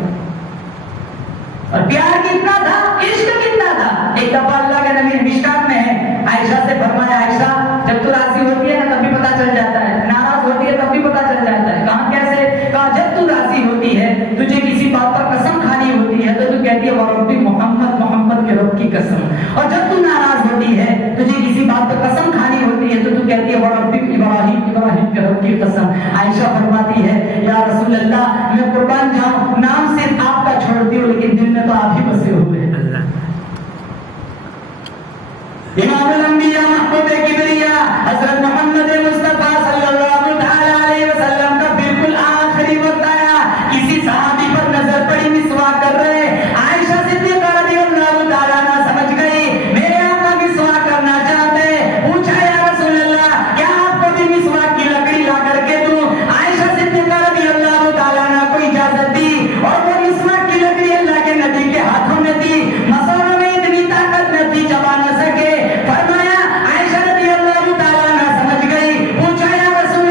اور پیار کتنا تھا, عشق کتنا تھا. ایک دفعہ اللہ کے نبی مشکات میں ہے, عائشہ سے فرمایا, عائشہ جب تو راضی ہوتی ہے نا تب بھی پتا چل جاتا ہے, ناراض ہوتی ہے تب بھی پتا چل جاتا ہے. کہاں کیسے, کہا جب تو راضی ہوتی ہے, تجھے کسی بات پر قسم کھانی ہوتی ہے تو تو کہتی ہے وربی محمد, محمد کے رب کی قسم. اور جب تو ناراض ہوتی ہے, تجھے کسی بات پر قسم کھانی ہوتی ہے تو تو کہتی ہے وربی ابراہیم, ابراہیم کے رب کی قسم. عائشہ فرماتی ہے, یا رسول اللہ میں قربان جاؤں, نام صرف آپ کا چھوڑتی ہوں لیکن دل میں تو آپ ہی بسے ہوئے ہیں. امام الانبیاء محبوب کبریا حضرت محمد مصطفیٰ صلی اللہ علیہ وسلم کا بالکل آخری وقت آیا. کسی صحابی پر نظر پڑی, مسواک کر رہے. عائشہ صدیقہ رضی اللہ تعالیٰ عنہ سمجھ گئی میرے آقا مسواک کرنا چاہتے. پوچھا, یا رسول اللہ کیا آپ کو بھی مسواک کی لکڑی لا کر کے دوں. عائشہ صدیقہ رضی اللہ تعالیٰ عنہ کو اجازت دی, اور وہ مسواک کی لکڑی اللہ کے نبی کے ہاتھوں میں دی. مسالوں میں اتنی طاقت نہ تھی, چبا نہ سکے. فرمایا عائشہ رضی اللہ تعالیٰ عنہ سمجھ گئی. پوچھا, یا رسول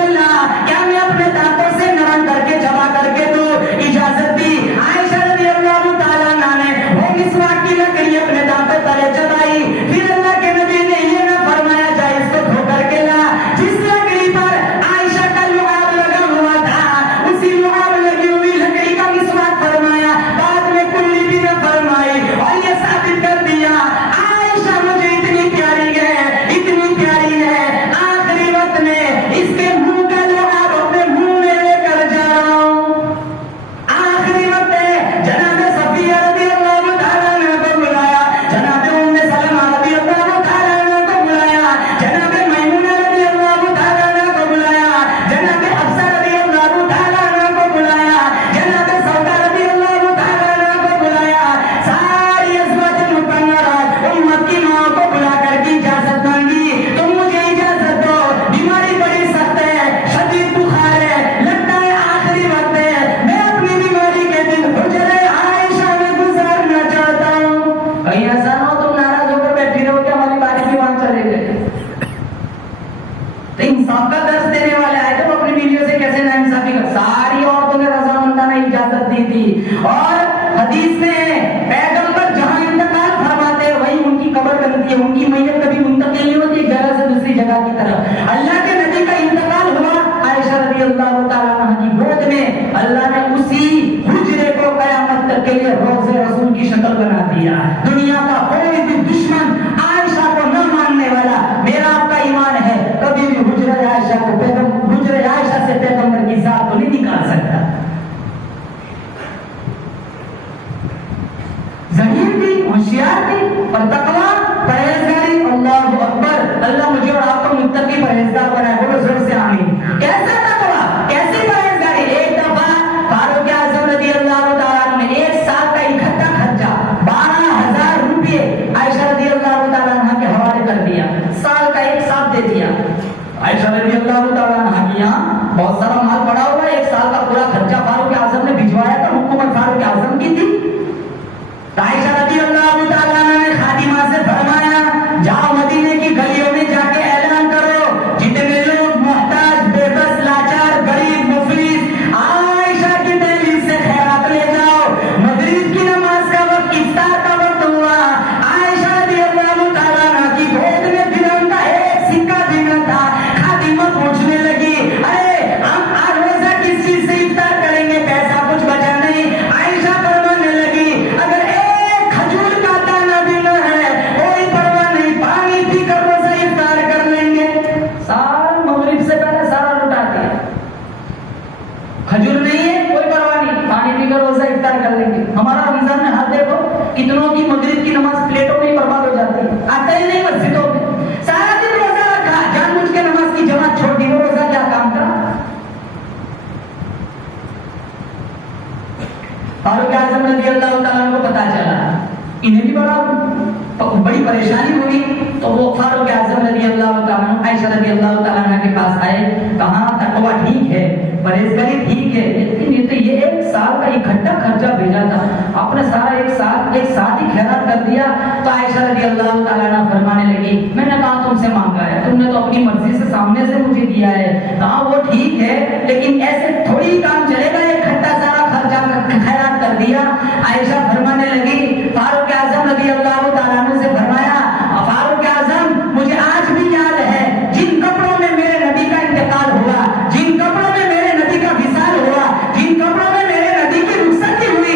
کی شکل بنا دیا. دنیا کا کوئی بھی دشمن عائشہ کو نہ ماننے والا میرا آپ کا ایمان ہے کبھی بھی حجرہ عائشہ سے پیغمبر کی ذات کو نہیں نکال سکتا. ذہین تھی, ہوشیار تھی, پر تقویٰ, پرہیزگاری. اللہ اکبر. اللہ مجھے اور آپ کو متقی پرہیزگار بنائے. بولو زور سے آمین. کیسا تقویٰ, کیسی پرہیزگاری. ایک دفعہ فاروق اعظم رضی اللہ تعالیٰ عنہ نے ایک سال کا اکٹھا خرچہ 12,000 روپئے عائشہ رضی اللہ تعالیٰ عنہ کے حوالے کر دیا. سال کا ایک ساتھ دے دیا. عائشہ رضی اللہ تعالیٰ عنہ کی یہاں بہت سارا مال پڑا ہوا ہے. ایک سال کا پورا خرچہ فاروق اعظم نے بھجوایا تھا. حکومت فاروق اعظم کی تھی. عائشہ رضی اللہ تعالیٰ عنہ نے خادمہ سے فرمایا جاؤ مدینے کی گلیوں میں جا کے اعلان کرو جتنے لوگ محتاج, بے بس, لاچار, غریب, مفلس عائشہ کی دہلیز سے خیرات لے جاؤ. مغرب کی نماز کا وقت, افطار کا وقت ہوا. عائشہ رضی اللہ تعالیٰ عنہ کی گود میں درہم کا ایک سکہ بھیگا تھا. خادمہ پوچھنے لگی ارے ہم آج روزہ کس چیز سے افطار کریں گے, پیسہ کچھ بچا نہیں. عائشہ فرمانے لگی اگر کھجور نہیں ہے کوئی پرواہ نہیں, پانی پی کر روزہ افطار کر لیں گے. ہمارا رمضان میں حال دیکھو کتنوں کی مغرب کی نماز پلیٹوں میں ہی برباد ہو جاتی ہے. آتا ہی نہیں مسجدوں میں. سارا دن روزہ رکھا, جان بوجھ کے نماز کی جماعت چھوڑ دی. وہ روزہ کیا کام تھا. فاروق اعظم رضی اللہ تعالیٰ کو پتا چلا, انہیں بھی بڑی پریشانی ہوئی. تو وہ فاروق اعظم رضی اللہ تعالیٰ عائشہ رضی اللہ تعالیٰ کے پاس آئے. کہاں تقویٰ ٹھیک ہے, پرہیزگاری ٹھیک ہے, لیکن یہ ایک سال کا اکٹھا خرچہ بھیجا تھا, آپ نے سارا ایک ساتھ ہی خیرات کر دیا. تو عائشہ رضی اللہ تعالیٰ عنہ فرمانے لگی میں نے کہا تم سے مانگا ہے, تم نے تو اپنی مرضی سے سامنے سے مجھے دیا ہے. کہا وہ ٹھیک ہے لیکن ایسے تھوڑی کام چلے گا, ایک اکٹھا سارا خرچہ خیرات کر دیا. عائشہ فرمانے لگی فاروق اعظم رضی اللہ تعالیٰ عنہ سے فرمایا فاروق اعظم مجھے آج بھی یاد ہے جن کپڑوں میں میرے نبی کا انتقال ہوا, جن کپڑوں میں میرے نبی کا وصال ہوا, جن کپڑوں میں میرے نبی کی رخصتی ہوئی.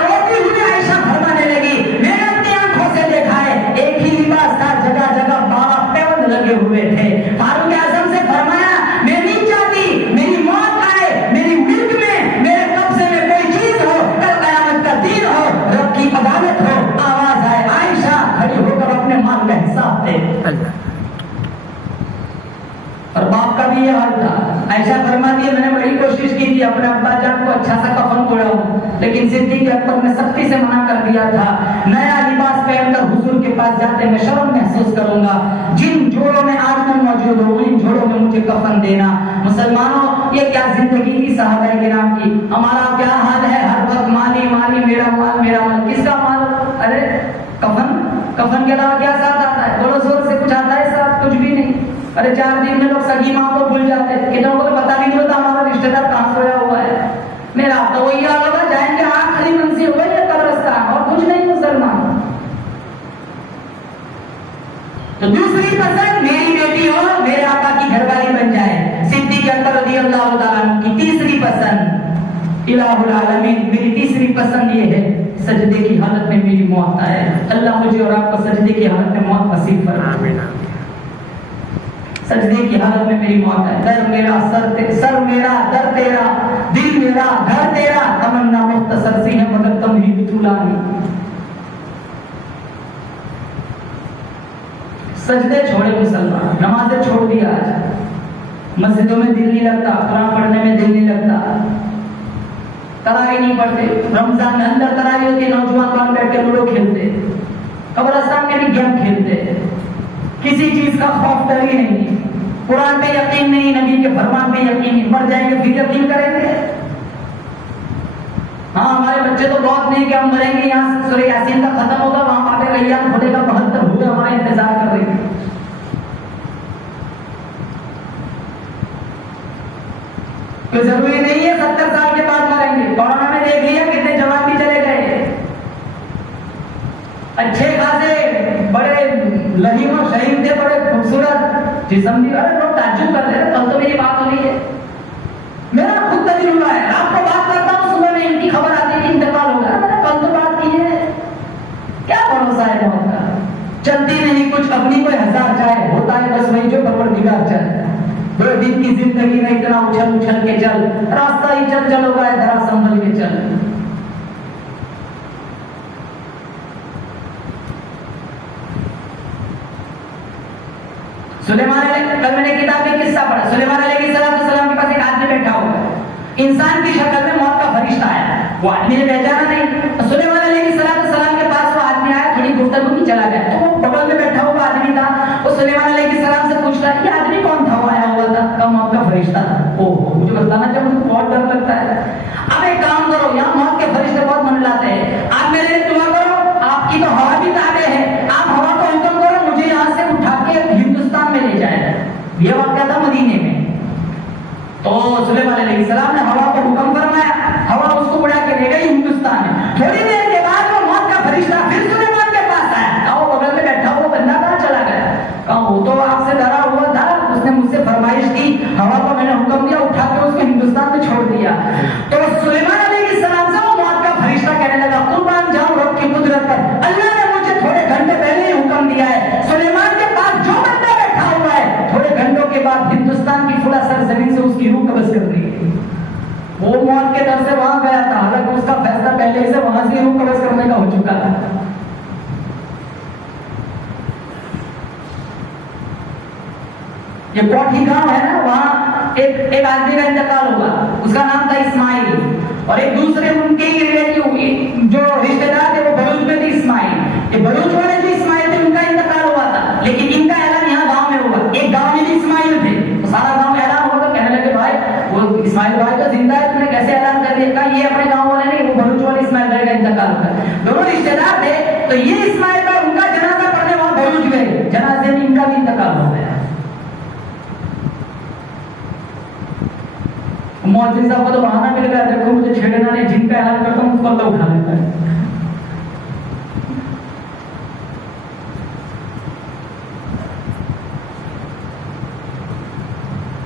روتی ہوئی عائشہ فرمانے لگی میں نے اپنی آنکھوں سے دیکھا ہے ایک ہی لباس تھا, جگہ جگہ 12 پیوند لگے ہوئے تھے. فاروق اعظم سے فرمایا میں نہیں چاہتی میری موت آئے, میری ملک میں میرے قبضے میں کوئی چیز ہو, کل قیامت کا دن ہو, رب کی عدالت ہو, آواز آئے عائشہ کھڑی ہو کر اپنے مال کا حساب دے. اور باپ کا بھی یہ حال تھا. عائشہ فرماتی ہے میں نے بڑی کوشش کی تھی اپنے ابا جان کو اچھا سا کفن کھولاؤں, لیکن صدیق اکبر نے سختی سے منع کر دیا تھا. نیا لباس پہن کر حضور کے پاس جاتے میں شرم محسوس کروں گا. جن جوڑوں میں آج میں موجود ہوں ان جوڑوں میں مجھے کفن دینا. مسلمانوں یہ کیا زندگی تھی صحابہ کرام کی. ہمارا کیا حال ہے, ہر وقت مالی مالی, میرا مال میرا مال. کس کا مال. ارے کفن کے علاوہ کیا ساتھ آتا ہے. بولو زور سے, کچھ آتا ہے ساتھ. کچھ بھی نہیں. ارے 4 دن میں لوگ سگی ماں کو بھول جاتے ہیں. کتنوں کو تو پتہ بھی نہیں ہوتا ہمارا رشتہ دار کہاں سویا ہوا ہے. میرا تو وہی حال ہوگا, جائیں گے آخری منزل ہوئے یا قبرستان, اور کچھ نہیں مسلمان. تو دوسری پسند میری بیٹی ہو, میرے آقا کی گھر والی بن جائے. صدیق اکبر رضی اللہ تعالیٰ عنہ کی تیسری پسند الہ العالمین. میری تیسری پسند یہ ہے سجدے کی حالت میں میری موت آئے. اللہ مجھے اور آپ کو سجدے کی حالت میں موت نصیب فرمائے. سجدے کی حالت میں میری موت ہے. در میرا سر میرا, در تیرا, دل میرا, گھر تیرا, تمنا مختصر سی ہے مگر تم ہی طولانی. سجدے چھوڑے مسلمان, نمازیں چھوڑ دیا. آج مسجدوں میں دل نہیں لگتا, قرآن پڑھنے میں دل نہیں لگتا, تراویح نہیں پڑھتے. رمضان میں اندر تراویح ہوتی, نوجوان کام بیٹھ کے لوڈو کھیلتے, قبرستان میں بھی گیم کھیلتے. کسی چیز کا خوف ڈر ہی نہیں, قرآن پہ یقین نہیں, نبی کے فرمان پہ یقین نہیں. مر جائیں گے پھر یقین کریں گے. ہاں ہمارے بچے تو بہت نہیں کہ ہم مریں گے, یہاں سورہ یاسین کا ختم ہوگا, وہاں پاتے ریان کھلے گا, 72 ہوئے ہمارا انتظار کر رہے ہیں. تو ضروری نہیں ہے 70 سال کے بعد مریں گے. کورونا میں دیکھ لیا کتنے جوان بھی چلے گئے, اچھے خاصے بڑے لہیم و شہید تھے, بڑے خوبصورت جسم بھی. ارے لوگ تعجب کر رہے ہیں, کل تو میری بات ہو رہی ہے. میرا خود تجربہ ہے, رات کو بات کرتا ہوں, صبح میں ان کی خبر آتی ہے کہ انتقال ہو گیا. میں نے کل تو بات کی ہے. چلتی نہیں کچھ اپنی کوئی ہزار چاہے، ہوتا ہے بس وہی جو پروردگار چاہے۔ 2 دن کی زندگی میں اتنا اچھل اچھل کے چل، راستہ ہی چل چلو گا ذرا سنبھل کے چل۔ سلیمان علیہ، کل میں نے کتاب میں قصہ پڑھا، سلیمان علیہ السلام کے پاس ایک آدمی بیٹھا ہوا ہے، انسان کی شکل میں موت کا فرشتہ آیا، وہ آدمی نے پہچانا نہیں، سلیمان علیہ السلام کے پاس وہ آدمی آیا، تھوڑی گفتگو کی چلا گیا، تو وہ بغل میں بیٹھا ہوا آدمی تھا، وہ سلیمان علیہ السلام سے پوچھتا ہے یہ آدمی کون تھا؟ وہ آیا ہوا تھا، کہا موت کا فرشتہ تھا۔ اوہ مجھے بتانا چاہیے، مجھے بہت ڈر لگتا ہے۔ اب ایک کام کرو، یہاں موت کے فرشتے بہت من لاتے ہیں، آپ میرے لیے دعا کرو، آپ کی تو ہوا بھی تابع ہے، آپ ہوا کو حکم کرو مجھے یہاں سے اٹھا کے ہندوستان میں لے جائے۔ یہ واقعہ تھا مدینے میں۔ تو سلیمان علیہ السلام نے ہوا کو حکم فرمایا، ہوا اس کو اڑا کے لے گئی ہندوستان میں۔ تھوڑی دیر کے بعد وہ موت کا فرشتہ پھر سلیمان کے پاس آیا، کہا وہ بغل میں بیٹھا ہوا بندہ کہاں چلا گیا؟ کہا وہ تو آپ سے ڈرا ہوا تھا، اس نے مجھ سے فرمائش کی، ہوا کو میں نے حکم دیا، اٹھا کے اس کو ہندوستان میں چھوڑ دیا۔ تو سلیمان علیہ السلام سے وہ موت کا فرشتہ کہنے لگا قربان جاؤں رب کی قدرت پر، اللہ نے مجھے تھوڑے گھنٹے پہلے ہی حکم دیا ہے، سلیمان کے پاس جو بندہ بیٹھا ہوا ہے تھوڑے گھنٹوں کے بعد ہندوستان کی فلا سر زمین سے اس کی روح قبض کر دی ہے۔ وہ موت کے ڈر سے وہاں گیا تھا، حالانکہ اس کا فیصلہ پہلے سے وہاں سے روح قبض کرنے کا ہو چکا تھا۔ یہ کوٹھی گاؤں ہے نا، وہاں ایک آدمی کا انتقال ہوا، اس کا نام تھا اسماعیل، اور ایک دوسرے ان کے ریلیٹیو جو رشتے دار تھے وہ بلوچ میں تھے اسماعیل، یہ بلوچ والے جو اسماعیل تھے ان کا انتقال ہوا تھا، لیکن ان کا اعلان یہاں گاؤں میں ہوا، ایک گاؤں میں بھی اسماعیل تھے، تو سارا گاؤں اعلان ہوا، تو کہنے لگے بھائی وہ اسماعیل بھائی تو زندہ ہے، تم نے کیسے اعلان کر دیا؟ کہا یہ اپنے گاؤں والے نہیں، وہ بلوچ والے اسماعیل بھائی کا انتقال ہوا، دونوں رشتے دار تھے، تو یہ اسماعیل بھائی ان کا جنازہ پڑھنے وہاں بلوچ گئے، جنازے میں ان کا بھی انتقال ہو گیا۔ مؤذن صاحب کو تو بہانا مل گیا، دیکھو مجھے چھیڑنا نہیں، جن کا اعلان کرتا ہوں اس کو اللہ اٹھا لیتا ہے۔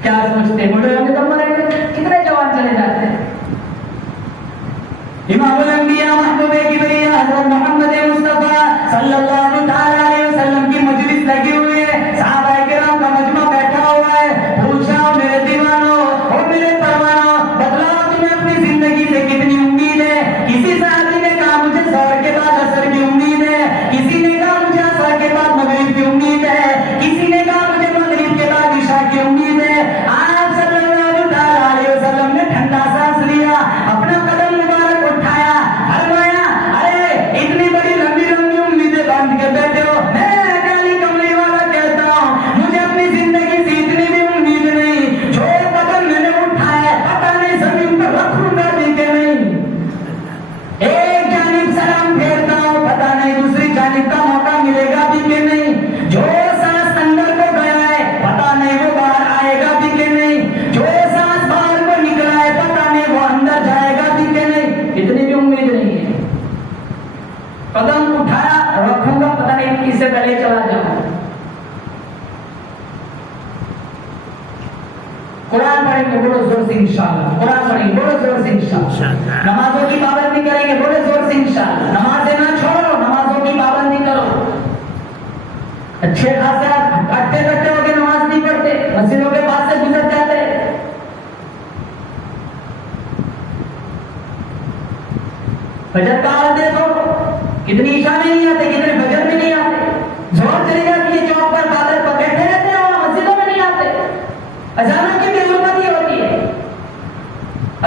کیا سمجھتے ہیں بڑے ہونے تب مریں گے؟ کتنے جوان چلے جاتے ہیں۔ امام الانبیاء محبوب کبریا حضرت محمد مصطفیٰ صلی اللہ تعالی علیہ وسلم کی مجلس لگی ہوئی ہے، صحابہ کرام کا مجمع بیٹھا ہوا ہے، پوچھا میرے دیوانوں اور میرے پروانوں، بتلاؤ تمہیں اپنی زندگی سے کتنی امید ہے؟ کسی صحابی نے کہا مجھے ظہر کے بعد عصر کی امید ہے، کسی نے کہا مجھے عصر کے بعد مغرب کی امید ہے، کسی نے کہا مجھے مغرب کے بعد عشاء کی امید ہے۔ آپ صلی اللہ علیہ وسلم نے ٹھنڈا سانس لیا، اپنا قدم مبارک اٹھایا، فرمایا ارے اتنی بڑی لمبی لمبی امیدیں باندھ کے بیٹھے ہو، میں کالی کملی والا کہتا ہوں مجھے اپنی زندگی سے اتنی بھی امید نہیں، جو قدم میں نے اٹھایا پتہ نہیں زمین پر رکھوں گا بھی کہ نہیں، ایک جانب سلام پھیرتا ہوں پتہ نہیں دوسری جانب کا موقع ملے گا بھی کہ نہیں، جو سانس اندر کو گیا ہے پتہ نہیں وہ باہر آئے گا بھی کہ نہیں، جو سانس باہر کو نکلا ہے پتہ نہیں وہ اندر جائے گا بھی کہ نہیں، اتنی بھی امید نہیں ہے۔ قدم اٹھایا رکھوں گا پتہ نہیں کس سے پہلے چلا جاؤں۔ قرآن پڑھیں گے بڑے زور سے انشاءاللہ، قرآن پڑھیں گے بڑے زور سے انشاءاللہ، نمازوں کی پابندی کریں گے بڑے زور سے انشاءاللہ، نمازیں نہ چھوڑو، نمازوں کی پابندی کرو۔ اچھے خاصے اٹھتے کٹے ہو کے نماز نہیں پڑھتے، مسجدوں کے پاس سے گزر جاتے، فجر کا حال دیکھو کتنی عشاء میں نہیں آتے، کتنے فجر میں نہیں آتے، زور چلی جاتی ہے چوک پر بادل پر بیٹھے رہتے ہیں اور مسجدوں میں نہیں آتے۔ اذانوں کی بھی ضرورت ہی ہوتی ہے،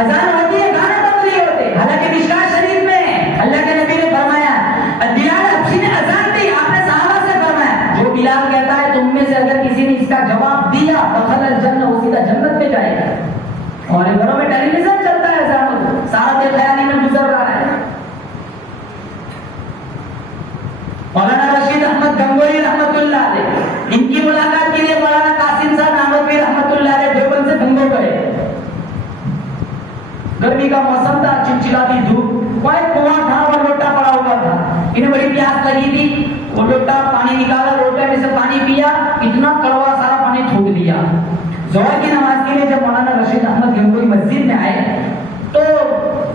اذان ہوتی ہے گانے بند نہیں ہوتے، حالانکہ مشکات شریف میں اللہ کے نبی نے فرمایا بلال حبشی نے اذان دی، آپ نے صحابہ سے فرمایا جو بلال کہتا ہے تم میں سے اگر کسی نے اس کا جواب دیا دخل الجنہ، وہ سیدھا جنت میں جائے گا۔ اور گھروں میں ٹیلی ویژن چلتا ہے، اذان سارا بے خیالی میں گزر رہا ہے۔ مولانا رشید احمد گنگوئی رحمت اللہ علیہ، ان کی ملاقات کے لیے مولانا قاسم صاحب نانوتوی رحمت اللہ علیہ دیوبند سے بنگو گئے، گرمی کا موسم تھا، چلچلاتی دھوپ، وہاں ایک کنواں تھا اور لوٹا پڑا ہوا تھا، انہیں بڑی پیاس لگی تھی، وہ لوٹا پانی نکالا، لوٹے میں سے پانی پیا، اتنا کڑوا سارا پانی تھوک دیا۔ ظہر کی نماز کے لیے جب مولانا رشید احمد گنگوئی مسجد میں آئے تو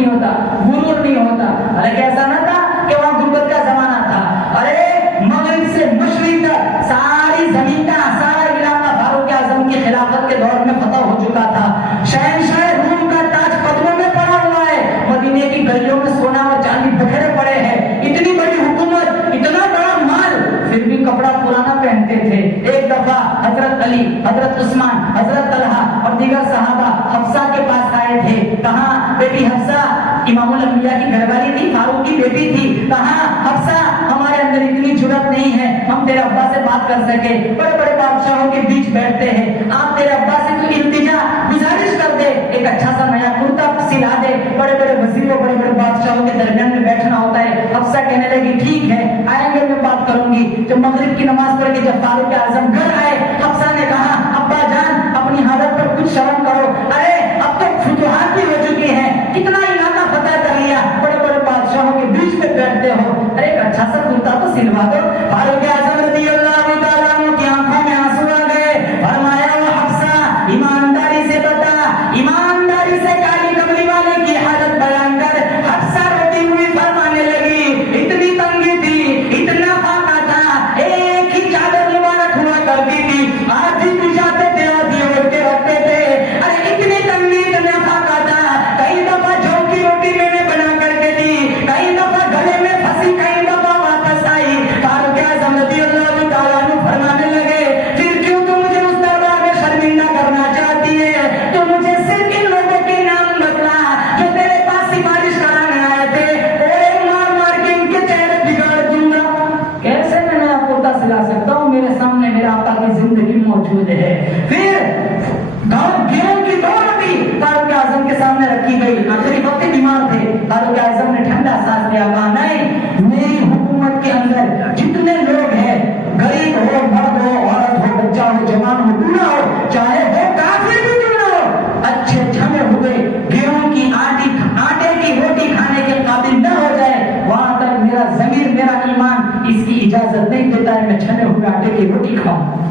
نہیں ہوتا, غرور نہیں ہوتا. حالانکہ ایسا نہ تھا کہ وہاں غربت کا زمانہ تھا. ارے مغرب سے مشرق تک ساری زمین کا سارا علاقہ فاروق اعظم کی خلافت کے دور میں فتح ہو چکا تھا. شہنشاہ روم کا تاج قدموں میں پڑا ہوا ہے. مدینے کی گلیوں میں سونا اور چاندی بکھرے پڑے ہیں. اتنی بڑی حکومت, اتنا بڑا مال, پھر بھی کپڑا پرانا پہنتے تھے. ایک دفعہ حضرت علی, حضرت عثمان, حضرت طلحہ اور دیگر صحابہ حفصہ کے پاس آئے تھے. کہاں بیٹی حفصہ, امام الانبیاء کی گھر والی تھی, فاروق کی بیٹی تھی. کہاں حفصہ, ہمارے اندر اتنی جرأت نہیں ہے ہم تیرے ابا سے بات کر سکے. بڑے بڑے بادشاہوں کے بیچ بیٹھتے ہیں, آپ تیرے ابا سے کوئی التجا گزارش کر دے, ایک اچھا سا نیا کرتا سلا دے. بڑے بڑے وزیروں, بڑے بڑے بادشاہوں کے درمیان میں بیٹھنا ہوتا ہے. حفصہ کہنے لگی ٹھیک ہے, آئیں گے میں بات کروں گی. جب مغرب کی نماز پڑھ کے جب فاروق اعظم گھر آئے, حفصہ نے کہا ابا جان اپنی حالت پر کچھ شرم کرو. ارے اب تو فتوحات بھی ہو چکی ہیں, کتنا علاقہ فتح کر لیا, بڑے بڑے بادشاہوں کے بیچ میں بیٹھتے ہو, ارے ایک اچھا سا کرتا تو سلوا دو. فاروق اعظم رضی اللہ تعالیٰ عنہ کی آنکھوں میں آنسو آ گئے. فرمایا وہ حفصہ ایمانداری سے بتا, ایمانداری سے کالی کملی والے کی حالت بیان کر. حفصہ روتی ہوئی فرمانے لگی اتنی تنگی تھی, اتنا فاقہ تھا, ایک ہی چادر مبارک ہوا کرتی تھی, آدھی بجھاتے تھے آدھی اوڑھ کے رکھتے تھے. ارے اتنی تنگی, اتنا فاقہ تھا, کئی دفعہ جھونک کی روٹی میں نے بنا کر کے دی, کئی دفعہ گلے میں پھنسی, کئی دفعہ واپس آئی. فاروق اعظم رضی اللہ تعالیٰ عنہ فرمانے لگے پھر کیوں تو مجھے اس دربار میں شرمندہ کرنا چاہتی ہے, تو مجھے صرف ان لوگوں کے نام بتلا جو تیرے پاس سفارش کرانے آئے تھے, اور مار مار کے ان کے چہرے بگاڑ دوں گا. کیسے میں نیا کرتا سلا سکتا ہوں, میرے سامنے میرے آقا کی زندگی موجود ہے. پھر گیہوں کی 2 روٹی فاروق اعظم کے سامنے رکھی گئی. آخری وقت بیمار تھے, فاروق اعظم نے ٹھنڈا سانس لیا, کہا نہیں, میری حکومت کے اندر جتنے لوگ ہیں, غریب ہو, مرد ہو, عورت ہو, بچہ ہو, جوان ہو, بوڑھا ہو, چاہے وہ کافر بھی کیوں نہ ہو, اچھے جمے ہوئے گیہوں کی آٹے کی روٹی کھانے کے قابل نہ ہو جائے, وہاں تک میرا ضمیر, میرا ایمان اس کی اجازت نہیں دیتا ہے میں چھنے ہوئے آٹے کی روٹی کھاؤں.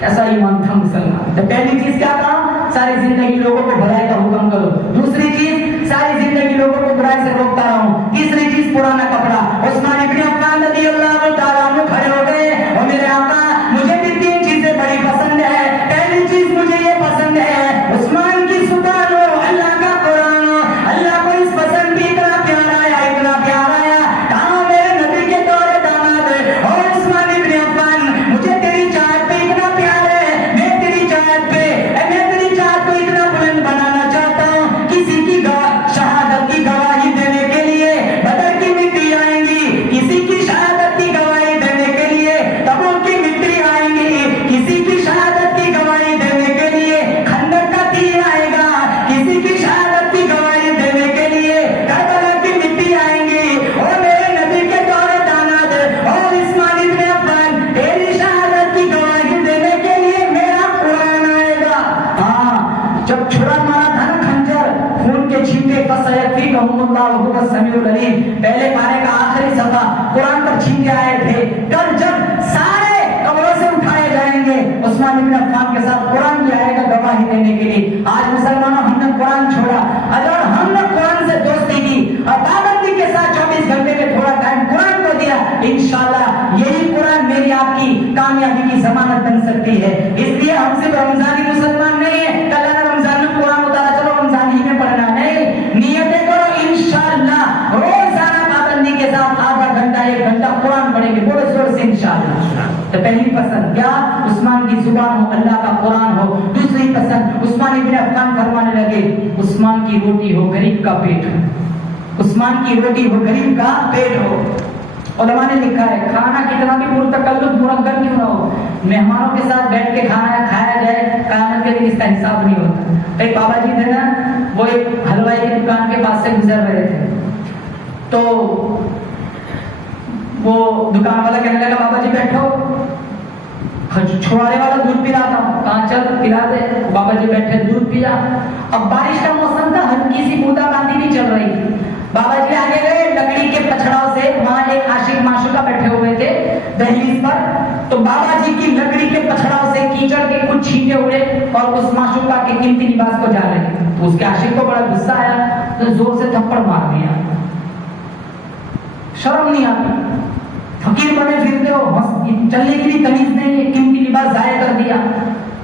ایسا ایمان تھا مسلمان. تو پہلی چیز کیا تھا, ساری زندگی لوگوں کو بھلائی کا حکم کرو. دوسری چیز, ساری زندگی لوگوں کو برائی سے روکتا رہوں. تیسری چیز, پرانا کپڑا. عثمان ابن عفان رضی اللہ تعالیٰ عنہ کھڑے ہو گئے, اور میرے آقا مجھے بھی 3 چیزیں بڑی پسند ہے. پہلی چیز مجھے یہ پسند ہے, عثمان کی زبان ہو, اللہ کا قرآن ہو. اللہ کو اس پسند بھی اتنا پیارا آیا, اتنا پیارا آیا, کہاں میرے نبی کے دور داماد اور عثمان ابن عفان, مجھے تیری چاہت پہ اتنا پیار ہے, میں تیری چاہت پہ, میں تیری چاہت کو اتنا بلند بنانا چاہتا ہوں. کسی کی شہادت کی گواہی دینے کے لیے بدر کی مٹی آئیں گی, کسی کی شہادت کی گواہی دینے کے لیے تبوک کی مٹی آئیں گی, کسی کی شہادت کی گواہی دینے کے لیے خندق کا تیر آئے گا, کسی کی شہادت کی گواہی دینے کے لیے کربلا کی مٹی آئیں گی. اور میرے نبی کے دور داماد اور عثمان ابن عفان, تیری شہادت کی گواہی دینے کے لیے میرا قرآن آئے گا. ہاں, جب چھڑا مارا تھا نا خنجر, خون کے چھینٹے فَسَيَكْفِيكَهُمُ اللَّهُ وَهُوَ السَّمِيعُ الْعَلِيمُ, پہلے پارے کا آخری صفحہ قرآن پر چھینٹے آئے تھے. کل جب سارے قبروں سے اٹھائے جائیں گے, عثمان ابن عفان کے ساتھ قرآن بھی آئے گا گواہی دینے کے لیے. آج مسلمانوں ہم نے قرآن چھوڑا, اگر ہم نے قرآن سے دوستی کی اور پابندی کے ساتھ 24 گھنٹے میں تھوڑا ٹائم قرآن کو دیا, انشاءاللہ یہی قرآن میری آپ کی کامیابی کی ضمانت بن سکتی ہے. اس لیے ہم صرف رمضانی مسلمان نہیں ہیں, کل رمضان میں قرآن اتارا, چلو رمضان ہی میں پڑھنا نہیں. نیتیں کرو, انشاءاللہ روزانہ پابندی کے ساتھ آدھا گھنٹہ 1 گھنٹہ قرآن پڑھیں گے, بولو زور سے انشاءاللہ. تو پہلی پسند کیا, عثمان کی زبان ہو, اللہ کا قرآن ہو. دوسری پسند, عثمان ابن عفان فرمانے لگے عثمان کی روٹی ہو, غریب کا پیٹ ہو. عثمان کی روٹی ہو, غریب کا پیٹ ہو. علماء نے لکھا ہے کھانا کتنا بھی مرتکلف مرغن کیوں نہ ہو, مہمانوں کے ساتھ بیٹھ کے کھانا کھایا جائے, قیامت کے دن اس کا حساب نہیں ہوتا. ایک بابا جی تھے نا, وہ ایک حلوائی کی دکان کے پاس سے گزر رہے تھے, تو وہ دکان والا کہنے لگا بابا جی بیٹھو, چھوڑے والا دودھ پلاتا ہوں. کہاں چل پلا دے. بابا جی بیٹھے, دودھ پیا. اب بارش کا موسم تھا, ہلکی سی بوندہ باندی بھی چل رہی تھی. بابا جی آگے گئے, لکڑی کے پچھڑاؤ سے, وہاں ایک عاشق معشوقہ بیٹھے ہوئے تھے دہلیز پر, تو بابا جی کی لکڑی کے پچھڑاؤ سے کیچڑ کے کچھ چھینٹے اڑے اور اس معشوقہ کے قیمتی لباس کو جا رہے. تو اس کے عاشق کو بڑا غصہ آیا, تو زور سے تھپڑ مار دیا. شرم نہیں آتی؟ فقیر بنے پھرتے ہو, چلنے کی بھی تمیز نہیں ہے, قیمتی لباس ضائع کر دیا.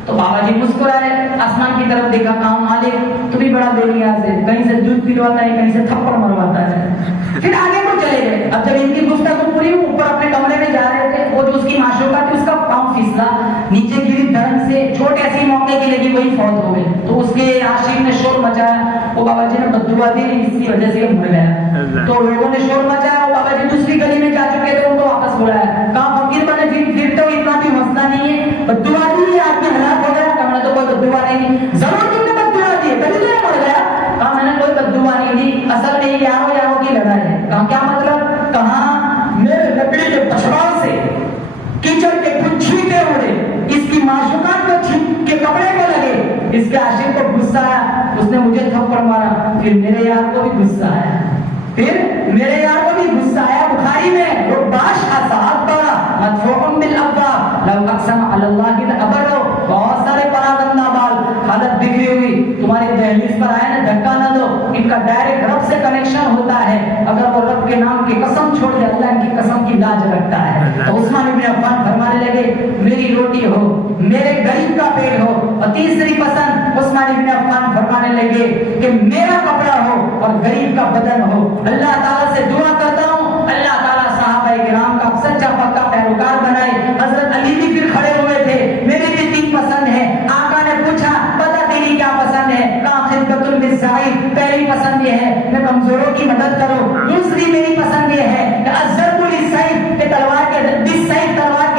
تو بابا جی مسکرائے, آسمان کی طرف دیکھا, کہا مالک تو بھی بڑا بے نیاز ہے, کہیں سے دودھ پلواتا ہے, کہیں سے تھپڑ مرواتا ہے. پھر آگے کو چلے گئے. اب جب ان کی گفتگو پوری ہوئی, اوپر اپنے کمرے میں جا رہے تھے, وہ جو اس کی معشوقہ تھی اس کا پاؤں پھسلا, نیچے گری دھڑن سے, چھوٹے ایسی موقع کی لگی, وہی فوت ہو گئے. تو اس کے عاشق نے شور مچایا, وہ بابا جی نے بددعا دی, اس کی وجہ سے یہ مر گیا. تو لوگوں نے شور مچایا, وہ بابا جی دوسری گلی میں جا چکے تھے, ان کو واپس بلایا, کہا فقیر بنے پھرتے ہو, اتنا بھی مسئلہ نہیں ہے, بددعا دی, آدمی ہلاک ہو گیا. کہا میں نے تو کوئی بددعا نہیں دی. ضرور تم نے بددعا دی ہے, تبھی تو یہ مر گیا. کہا میں نے کوئی بددعا نہیں دی, اصل میں یاروں کی لڑائی ہے. کہا کیا مطلب؟ کہا میرے لکڑی کے پچھڑا سے کیچڑ کے کچھ چھینٹے اڑے, اس کی معشوقات کو چھینٹ کے کپڑے کو لگے, اس کے عاشق کو غصہ آیا, اس نے مجھے تھپڑ مارا, پھر میرے یار کو بھی غصہ آیا, بخاری میں رباش اصحاب کا مدفوع بالابواب لو اقسم علی اللہ لابرو. بہت سارے پراگندہ بال, حالت بگڑی ہوئی, تمہاری دہلیز پر آئے نا, دھکا نہ دو, ان کا ڈائریکٹ رب سے کنیکشن ہوتا ہے, اگر وہ رب کے نام کی قسم چھوڑ دے, اللہ ان کی قسم کی لاج رکھتا ہے. تو عثمان بن عفان فرمانے لگے, میری روٹی ہو, میرے غریب کا پیٹ ہو. اور تیسری پسند عثمان بن عفان فرمانے لگے کہ میرا کپڑا ہو اور غریب کا بدن ہو. اللہ تعالیٰ سے دعا کرتا ہوں, اللہ تعالیٰ صحابہ کرام کا سچا پکا پیروکار بنائے. حضرت علی بھی پھر کھڑے ہوئے تھے, میری بھی تین پسند ہے. آقا نے پوچھا بتا تیری کیا پسند ہے؟ کہا خدمت للضعیف, پہلی پسند یہ ہے کہ کمزوروں کی مدد کرو. دوسری میری پسند یہ ہے کہ الضرب بالسیف, کہ تلوار کے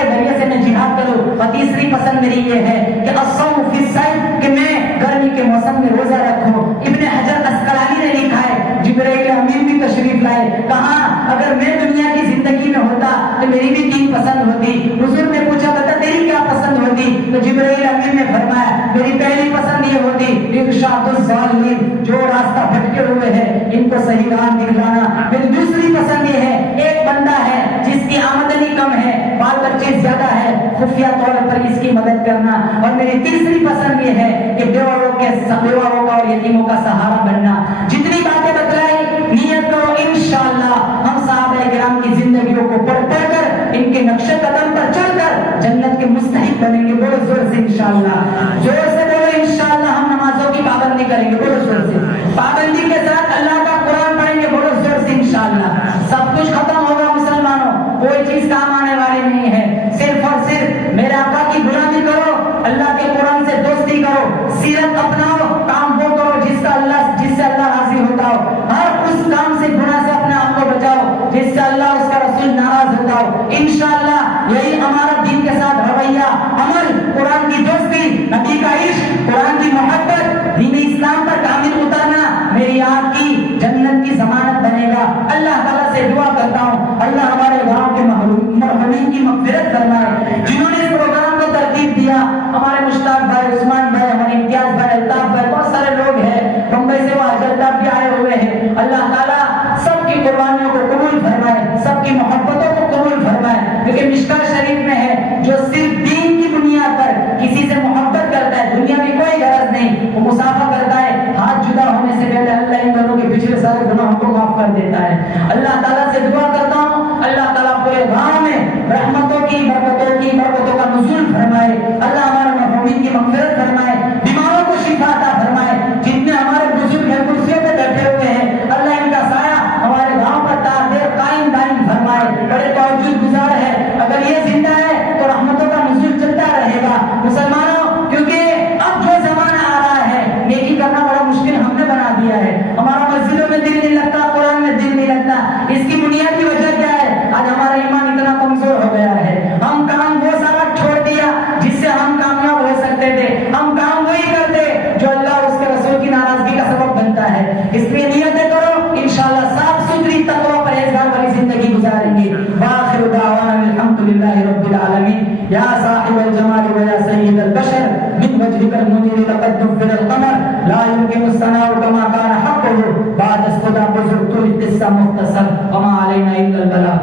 ذریعے سے میں جہاد کروں. اور تیسری پسند میری یہ ہے کہ الصوم فی الصیف, کہ میں گرمی کے موسم میں روزہ رکھوں. ابن حجر اسقلانی نے لکھا ہے, جبرائیل امین بھی تشریف لائے, کہا اگر میں دنیا کی زندگی میں ہوتا تو میری بھی تین پسند ہوتی. حضور نے پوچھا بتا تیری کیا پسند ہوتی؟ تو جبرائیل امین نے فرمایا میری پہلی پسند یہ ہوتی ارشاد الظالمین, جو راستہ بھٹکے ہوئے ہیں ان کو صحیح راہ دکھلانا. میری دوسری پسند یہ ہے, ایک بندہ ہے جس کی آمدنی کم ہے, بال بچے زیادہ ہے, خفیہ طور پر اس کی مدد کرنا. اور میری تیسری پسند یہ ہے کہ بیواؤں کا اور یتیموں کا سہارا بننا. جتنی باتیں بتلائی, نیت کرو انشاءاللہ ہم صحابہ کرام کی زندگیوں کو پڑھ کر ان کے نقش قدم پر چل کر جنت کے مستحق بنیں گے. بولو زور سے انشاءاللہ, زور سے بولو انشاءاللہ. ہم نمازوں کی پابندی کریں گے, بولو زور سے, پابندی کے ساتھ اللہ کا قرآن پڑھیں گے, بولو زور سے انشاءاللہ. سب کچھ ختم ہوگا مسلمانوں, کوئی چیز کام آنے والی نہیں ہے. صرف اور صرف میرے آقا کی غلامی کرو, اللہ کے قرآن سے دوستی کرو, سیرت اپناؤ, کام وہ کرو جس سے اللہ راضی ہوتا ہو. ہر اس کام سے گناہ سے اپنے آپ کو بچاؤ جس سے اللہ اس کا رسول ناراض ہوتا ہو. انشاءاللہ یہی ہمارا دین کے ساتھ رویہ, عمل, قرآن کی دوستی, نبی کا عشق, قرآن کی محبت, دین اسلام پر کامل اترنا میری آپ کی جنت کی ضمانت بنے گا. اللہ تعالیٰ سے دعا کرتا ہوں اللہ ہمارے گاؤں کے مرحومین کی مغفرت فرمائے, جنہوں نے اس پروگرام کو ترتیب دیا. ہمارے مشتاق بھائی, عثمان بھائی, ہمارے امتیاز بھائی, الطاف بھائی, بہت سارے لوگ ہیں بمبئی سے, وہ حضرت بھی آئے ہوئے ہیں. اللہ تعالیٰ سب کی قربانیوں کو قبول فرمائے, سب کی محبتوں کو قبول فرمائے. کیونکہ مشکا شریف میں ہے جو صرف دین کی بنیاد پر کسی سے محبت کرتا ہے, دنیا میں کوئی غرض نہیں, وہ مسافہ کرتا ہے, ہاتھ جدا ہونے سے پہلے اللہ ان دونوں کے پچھلے سارے گناہوں کو معاف کر دیتا ہے. اللہ تعالیٰ سے دعا کرتا ہوں اللہ تعالیٰ پورے گاؤں میں رحمتوں کی برکتوں کا نزول فرمائے. اللہ ہمارے مرحومین کی مغفرت فرمائے, بیماروں کو شفا عطا فرمائے. جتنے ہمارے بزرگ ہیں کرسیوں پہ بیٹھے ہوئے ہیں, اللہ ان کا سایہ ہمارے گاؤں پر تعدیر قائم دائم فرمائے. بڑے توجہ گزار ہے, اگر یہ زندہ ہے تو رحمتوں کا نزول چلتا رہے گا. مسلمانوں, کیونکہ اب جو زمانہ آ رہا ہے نیکی کرنا بڑا مشکل ہم نے بنا دیا ہے. ہمارا مسجدوں میں دل نہیں لگتا, قرآن میں دل نہیں لگتا. اس کی بنیادی وجہ کیا ہے؟ آج ہمارا ایمان اتنا کمزور ہو گیا ہے. ہم کام وہ سارا چھوڑ دیا جس سے ہم کامیاب ہو سکتے تھے. ہم کام وہی کرتے جو اللہ اور اس کے رسول کی ناراضگی کا سبب بنتا ہے. اس لیے نیتیں کرو, انشاءاللہ صاف ستھری تقوی پرہیزگار والی زندگی گزاریں گے. وآخر دعوانا الحمدللہ رب العالمین. یا صاحب الجمال و یا سید البشر من وجهك المنیر لقد نفذ القمر لا يمكن الثناء كما كان حقه بعد استدعاء بزرگ طول القصہ مختصر وما علینا الا البلاغ.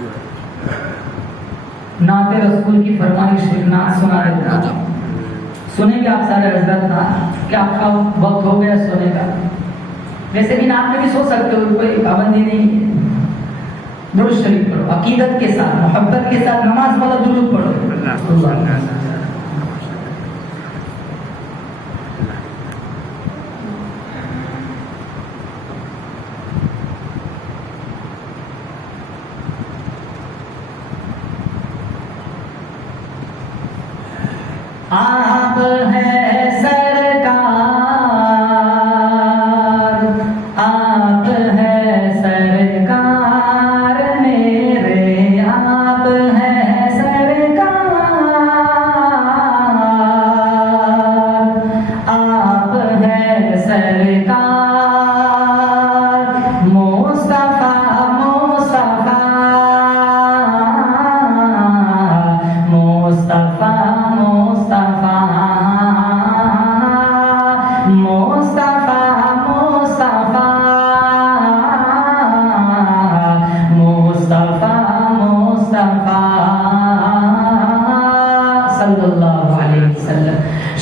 Good. نعت رسول کی فرمائش ایک نعت سنا دیتا ہوں. سنیں گے آپ سارے حضرات نعت کہ آپ کا وقت ہو گیا سونے کا. ویسے بھی نعت میں بھی سو سکتے ہو, کوئی پابندی نہیں ہے. درود شریف پڑھو عقیدت کے ساتھ, محبت کے ساتھ, نماز والا درود پڑھو. آپ ہے سرکار, آپ ہے سرکار میرے, آپ ہے سرکار, آپ ہے سرکار. مصطفیٰ مصطفیٰ مصطفیٰ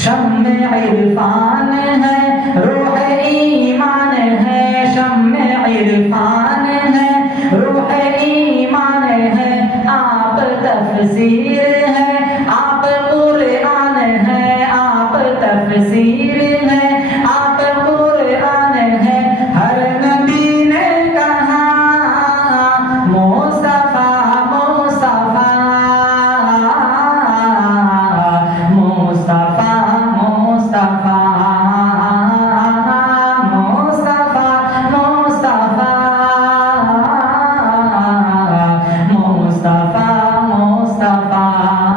شمع عرفان ہے, روح ایمان ہے. شمع عرفان ہے, روح ایمان ہے. آپ تفسیر ہے, آپ قرآن ہے. آپ تفسیر ہے, آپ قرآن ہے. ہر نبی نے کہا مصطفیٰ مصطفیٰ مصطفیٰ مصطفیٰ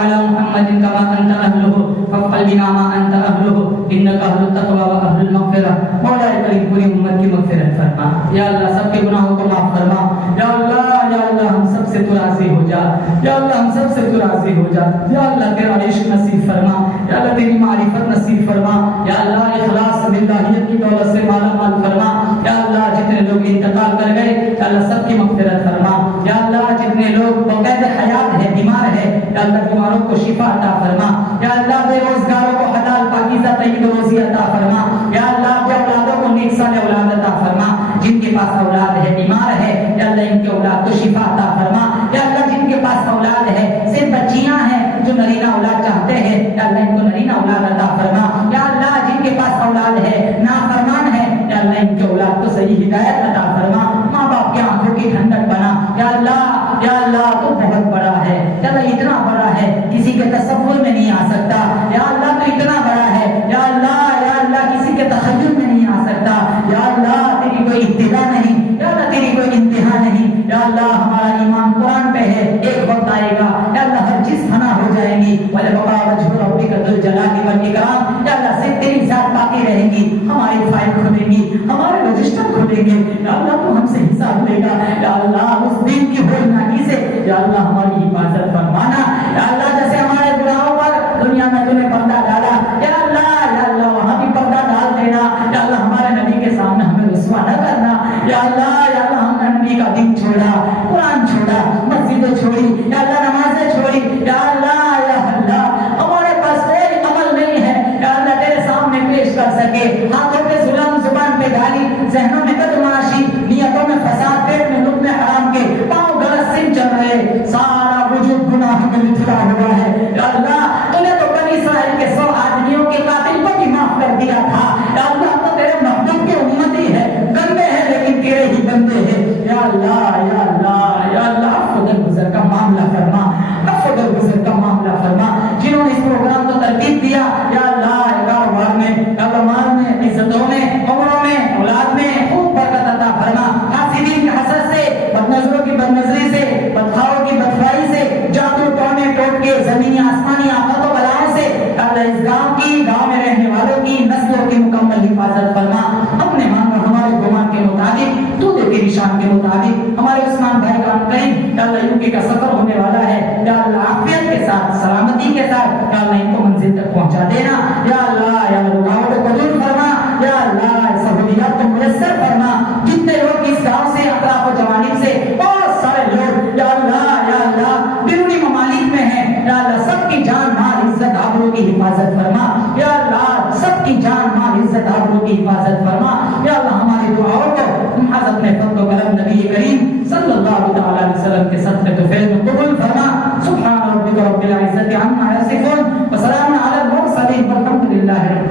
على محمد كما أنت أهله فافعل بنا ما أنت أهله إنك أهل التقوى وأهل المغفرة مولا کریم پوری امت کی مغفرت فرما یا اللہ سب کے گناہوں کو معاف فرما یا اللہ ہم سب سے تو راضی ہو جا یا اللہ ہم سب سے تو راضی ہو جا یا اللہ تیرا عشق نصیب فرما یا اللہ تیری معرفت نصیب فرما یا اللہ اخلاص باللہیت کی دولت سے مالا مال فرما یا اللہ جتنے لوگ انتقال کر گئے یا اللہ سب کی مغفرت فرما یا اللہ جتنے لوگ بقید حیات ہے بیمار ہے یا اللہ بیماروں کو شفا عطا فرما یا اللہ بے روزگاروں کو حلال پاکیزہ طیب روزی عطا فرما یا اللہ اپنے اولادوں کو نیک صالح اولاد عطا فرما جن کے پاس اولاد ہے بیمار ہے یا اللہ ان کے اولاد کو شفا عطا فرما یا اللہ جن کے پاس اولاد ہے صرف بچیاں ہیں جو نرینہ اولاد چاہتے ہیں یا اللہ ان کو نرینہ اولاد عطا فرما یا اللہ جن کے پاس اولاد ہے نافرمان ہے یا اللہ ان کے اولاد کو صحیح ہدایت عطا فرما ماں باپ کی آنکھوں کی ٹھنڈک بنا یا اللہ تو بہت بڑا ہے یا اللہ اتنا بڑا ہے کسی کے تصور میں نہیں آ سکتا یا اللہ تو اتنا بڑا ہے یا اللہ کسی کے تخیل میں نہیں آ سکتا یا اللہ تیری کوئی ابتدا نہیں یا اللہ تیری کوئی انتہا نہیں یا اللہ ہمارا ایمان قرآن پہ ہے ایک وقت آئے گا یا اللہ ہر چیز فنا ہو جائے گی وَلَبَقَى وَجْهُ رَبِّكَ ذُو الْجَلَالِ وَالْإِكْرَامِ یا اللہ صرف تیری ذات باقی رہے گی ہماری فائل کھلے گی ہمارے رجسٹر کھلیں گے یا اللہ تو ہم سے حساب لے گا یا اللہ اس دن کی ہولناکی سے یا اللہ ہماری حفاظت فرمانا یا اللہ جیسے ہمارے گناہوں پر دنیا میں تو نے پردہ ڈالا یا اللہ وہاں بھی پردہ ڈال دینا یا اللہ ہمارے نبی کے سامنے ہمیں رسوا نہ کرنا یا اللہ ہم نے نبی کا دین چھوڑا قرآن چھوڑا مسجدیں چھوڑی یا اللہ نمازیں چھوڑی یا اللہ ہمارے پاس کوئی عمل نہیں ہے یا اللہ تیرے سامنے پیش کر سکے ہاتھوں پہ ظلم زبان پہ گالی ذہنوں میں بدمعاشی نیتوں میں فساد پیٹ میں لقمہ حرام کے پاؤں غلط سن چل رہے سارا وجود گناہ میں لتھڑا ہوا ہے یا اللہ تو نے تو بنی اسرائیل کے 100 آدمیوں کے قاتل کو بھی معاف کر دیا تھا یا اللہ تو تیرے محبوب کی امتی ہے گندے ہیں لیکن تیرے ہی بندے ہیں یا اللہ عفو درگزر کا معاملہ فرما جنہوں نے اس پروگرام کو ترتیب دیا یا اللہ کاروبار میں مال میں عزتوں میں عمروں میں اولاد میں خوب برکت عطا فرما حاسدین کے حسد سے بدنظروں کی بدنظری سے بدخواہوں کی بدخواہی سے جادو ٹونے ٹوٹ کے زمینی آسمانی آفات و بلاؤں سے اللہ اس گاؤں میں رہنے والوں کی نسلوں کی مکمل حفاظت فرما اپنے مان اور ہمارے گمان کے مطابق تو دے تیری شان کے مطابق ہمارے عثمان بھائی کا کہیں یا اللہ یوکے کا سفر ہونے والا ہے یا اللہ عافیت کے ساتھ سلامتی کے ساتھ یا اللہ ان کو منزل تک پہنچا دینا یا اللہ رکاوٹوں کو دور فرما یا اللہ سہولیات کو میسر فرما جتنے لوگ اس گاؤں سے اطراف و جوانب سے بہت سارے لوگ یا اللہ بیرونی ممالک میں ہیں یا اللہ سب کی جان مال عزت آبرو کی حفاظت فرما یا اللہ سب کی جان مال عزت آبرو کی حفاظت فرما یا اللہ ہماری دعاؤں کو حضرت میں فضل و کرم نبی کریم صلی اللہ تعالی علیہ وسلم کے صدقے تو فیض میں قبول فرما سبحان ربک رب العزت عما یصفون وسلام علی المرسلین والحمد للہ رب